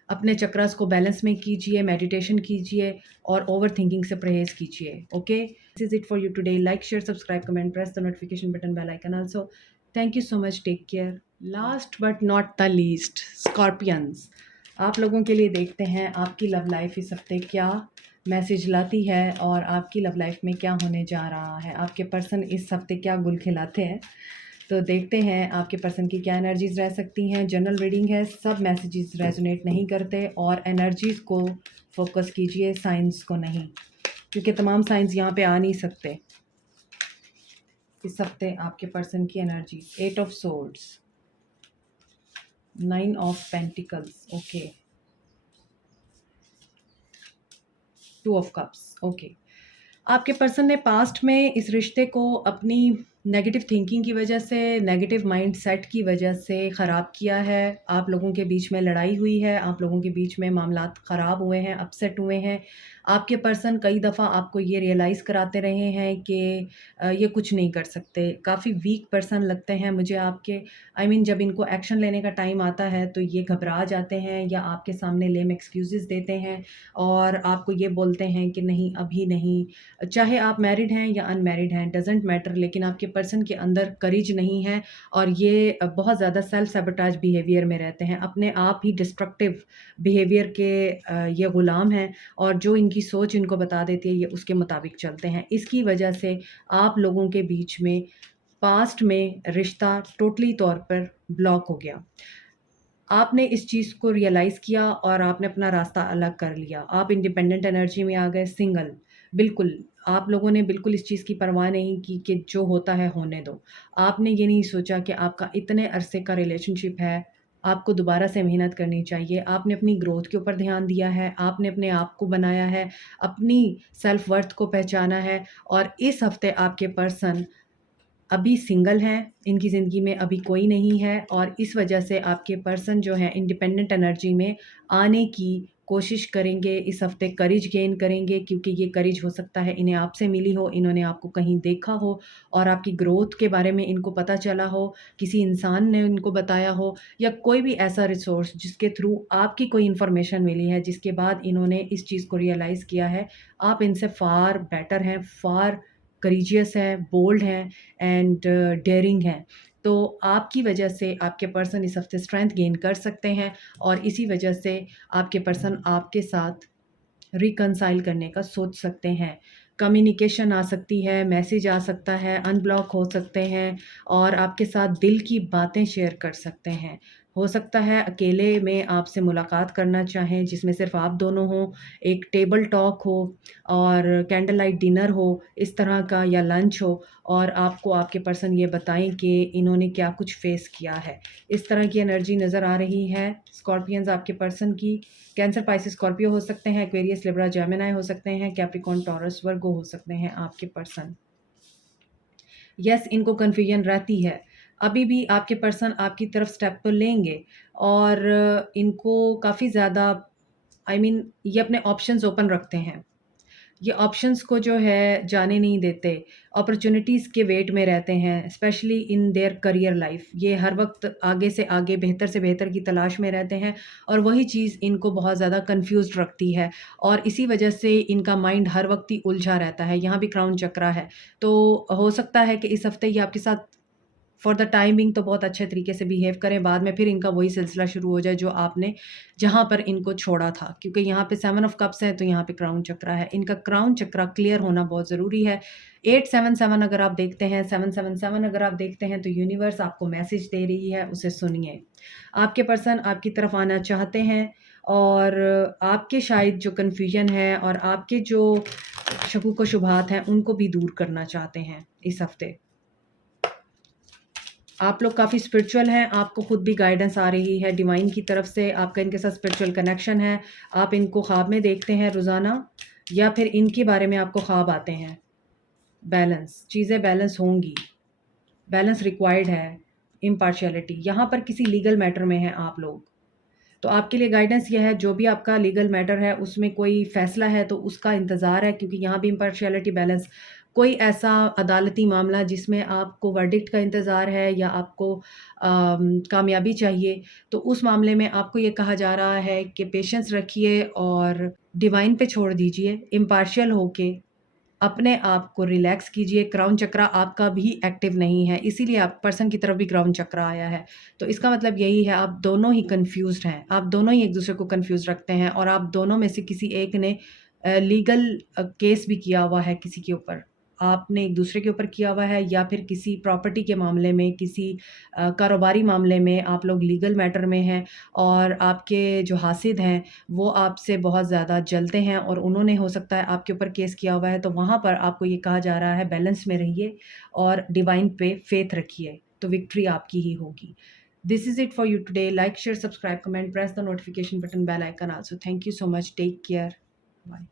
अपने चक्रास को बैलेंस में कीजिए, मेडिटेशन कीजिए और ओवरथिंकिंग से परहेज़ कीजिए। Okay? This is it for you today. Like, share, subscribe, comment, press the notification button, bell icon also. Thank you so much, take care. Last but not the least, Scorpions. आप लोगों के लिए देखते हैं आपकी लव लाइफ इस हफ्ते क्या मैसेज लाती है और आपकी लव लाइफ में क्या होने जा रहा है। आपके पर्सन इस हफ्ते क्या गुल खिलाते हैं, तो देखते हैं आपके पर्सन की क्या एनर्जीज़ रह सकती हैं। जनरल रीडिंग है, सब मैसेजेस रेजोनेट नहीं करते और एनर्जीज़ को फोकस कीजिए, साइंस को नहीं, क्योंकि तमाम साइंस यहाँ पे आ नहीं सकते। इस हफ्ते आपके पर्सन की energy, 8 of swords, 9 of pentacles, okay, 2 of cups, okay. आपके पर्सन ने पास्ट में इस रिश्ते को अपनी नेगेटिव थिंकिंग की वजह से, नेगेटिव माइंडसेट की वजह से ख़राब किया है। आप लोगों के बीच में लड़ाई हुई है, आप लोगों के बीच में मामलात ख़राब हुए हैं, अपसेट हुए हैं। आपके पर्सन कई दफ़ा आपको ये रियलाइज़ कराते रहे हैं कि ये कुछ नहीं कर सकते। काफ़ी वीक पर्सन लगते हैं मुझे आपके। जब इनको एक्शन लेने का टाइम आता है तो ये घबरा जाते हैं या आपके सामने लेम एक्सक्यूज़ेज़ देते हैं और आपको ये बोलते हैं कि नहीं, अभी नहीं। चाहे आप मैरिड हैं या अनमैरिड हैं, डज़न्ट मैटर, लेकिन आपके पर्सन के अंदर करेज नहीं है और ये बहुत ज़्यादा सेल्फ सैबोटाज बिहेवियर में रहते हैं। अपने आप ही डिस्ट्रक्टिव बिहेवियर के ये ग़ुलाम हैं और जो इनकी सोच इनको बता देती है ये उसके मुताबिक चलते हैं। इसकी वजह से आप लोगों के बीच में पास्ट में रिश्ता टोटली तौर पर ब्लॉक हो गया। आपने इस चीज़ को रियलाइज़ किया और आपने अपना रास्ता अलग कर लिया। आप इंडिपेंडेंट एनर्जी में आ गए, सिंगल। बिल्कुल, आप लोगों ने बिल्कुल इस चीज़ की परवाह नहीं की कि जो होता है होने दो। आपने ये नहीं सोचा कि आपका इतने अरसे का रिलेशनशिप है, आपको दोबारा से मेहनत करनी चाहिए। आपने अपनी ग्रोथ के ऊपर ध्यान दिया है, आपने अपने आप को बनाया है, अपनी सेल्फ वर्थ को पहचाना है और इस हफ़्ते आपके पर्सन अभी सिंगल हैं, इनकी ज़िंदगी में अभी कोई नहीं है और इस वजह से आपके पर्सन जो हैं इंडिपेंडेंट एनर्जी में आने की कोशिश करेंगे। इस हफ़्ते करेज गेन करेंगे, क्योंकि ये करेज हो सकता है इन्हें आपसे मिली हो, इन्होंने आपको कहीं देखा हो और आपकी ग्रोथ के बारे में इनको पता चला हो, किसी इंसान ने इनको बताया हो या कोई भी ऐसा रिसोर्स जिसके थ्रू आपकी कोई इन्फॉर्मेशन मिली है, जिसके बाद इन्होंने इस चीज़ को रियलाइज़ किया है, आप इनसे फ़ार बेटर हैं, फ़ार करेजियस हैं, बोल्ड हैं एंड डेयरिंग हैं। तो आपकी वजह से आपके पर्सन इस हफ़्ते स्ट्रेंथ गेन कर सकते हैं और इसी वजह से आपके पर्सन आपके साथ रिकंसाइल करने का सोच सकते हैं। कम्युनिकेशन आ सकती है, मैसेज आ सकता है, अनब्लॉक हो सकते हैं और आपके साथ दिल की बातें शेयर कर सकते हैं। हो सकता है अकेले में आपसे मुलाकात करना चाहें, जिसमें सिर्फ़ आप दोनों हों, एक टेबल टॉक हो और कैंडल लाइट डिनर हो, इस तरह का, या लंच हो और आपको आपके पर्सन ये बताएँ कि इन्होंने क्या कुछ फ़ेस किया है। इस तरह की एनर्जी नज़र आ रही है स्कॉर्पियंस आपके पर्सन की। कैंसर, पाइसेस, स्कॉर्पियो हो सकते हैं, एक्वेरियस, लिब्रा, जेमिनी हो सकते हैं, कैप्रिकॉर्न, टॉरस, वर्गो हो सकते हैं आपके पर्सन। यस, इनको कन्फ्यूजन रहती है। अभी भी आपके पर्सन आपकी तरफ स्टेप तो लेंगे और इनको काफ़ी ज़्यादा ये अपने ऑप्शंस ओपन रखते हैं। ये ऑप्शंस को जो है जाने नहीं देते, अपॉर्च्युनिटीज़ के वेट में रहते हैं, specially in their career life. ये हर वक़्त आगे से आगे, बेहतर से बेहतर की तलाश में रहते हैं और वही चीज़ इनको बहुत ज़्यादा कन्फ्यूज़्ड रखती है और इसी वजह से इनका माइंड हर वक़्त ही उलझा रहता है। यहाँ भी क्राउन चक्रा है, तो हो सकता है कि इस हफ़्ते ये आपके साथ फॉर द टाइम बिंग तो बहुत अच्छे तरीके से बिहेव करें, बाद में फिर इनका वही सिलसिला शुरू हो जाए जो आपने जहाँ पर इनको छोड़ा था, क्योंकि यहाँ पे 7 ऑफ कप्स है तो यहाँ पे क्राउन चक्रा है। इनका क्राउन चक्रा क्लियर होना बहुत ज़रूरी है। 877 अगर आप देखते हैं, 777 अगर आप देखते हैं, तो यूनिवर्स आपको मैसेज दे रही है, उसे सुनिए। आपके पर्सन आपकी तरफ आना चाहते हैं और आपके शायद जो कन्फ्यूजन है और आपके जो शकूक व शुबहात हैं उनको भी दूर करना चाहते हैं इस हफ्ते। आप लोग काफ़ी स्पिरिचुअल हैं, आपको खुद भी गाइडेंस आ रही है डिवाइन की तरफ से, आपका इनके साथ स्पिरिचुअल कनेक्शन है। आप इनको ख्वाब में देखते हैं रोज़ाना, या फिर इनके बारे में आपको ख्वाब आते हैं। बैलेंस, चीज़ें बैलेंस होंगी, बैलेंस रिक्वायर्ड है। इम्पार्शियलिटी, यहाँ पर किसी लीगल मैटर में हैं आप लोग, तो आपके लिए गाइडेंस यह है, जो भी आपका लीगल मैटर है उसमें कोई फ़ैसला है तो उसका इंतज़ार है, क्योंकि यहाँ भी इम्पार्शियलिटी, बैलेंस। कोई ऐसा अदालती मामला जिसमें आपको वर्डिक्ट का इंतज़ार है या आपको कामयाबी चाहिए, तो उस मामले में आपको ये कहा जा रहा है कि पेशेंस रखिए और डिवाइन पे छोड़ दीजिए, इम्पार्शियल होके अपने आप को रिलैक्स कीजिए। क्राउन चक्रा आपका भी एक्टिव नहीं है, इसीलिए आप पर्सन की तरफ भी क्राउन चक्रा आया है। तो इसका मतलब यही है, आप दोनों ही कन्फ्यूज़्ड हैं, आप दोनों ही एक-दूसरे को कन्फ्यूज़ रखते हैं और आप दोनों में से किसी एक ने लीगल केस भी किया हुआ है किसी के ऊपर। आपने एक-दूसरे के ऊपर किया हुआ है या फिर किसी प्रॉपर्टी के मामले में, किसी कारोबारी मामले में आप लोग लीगल मैटर में हैं और आपके जो हासिद हैं वो आपसे बहुत ज़्यादा जलते हैं और उन्होंने हो सकता है आपके ऊपर केस किया हुआ है, तो वहाँ पर आपको ये कहा जा रहा है बैलेंस में रहिए और डिवाइन पे फेथ रखिए, तो विक्ट्री आपकी ही होगी। This is it for you today. Like, share, subscribe, comment, press the notification button, bell icon also. Thank you so much, take care, bye.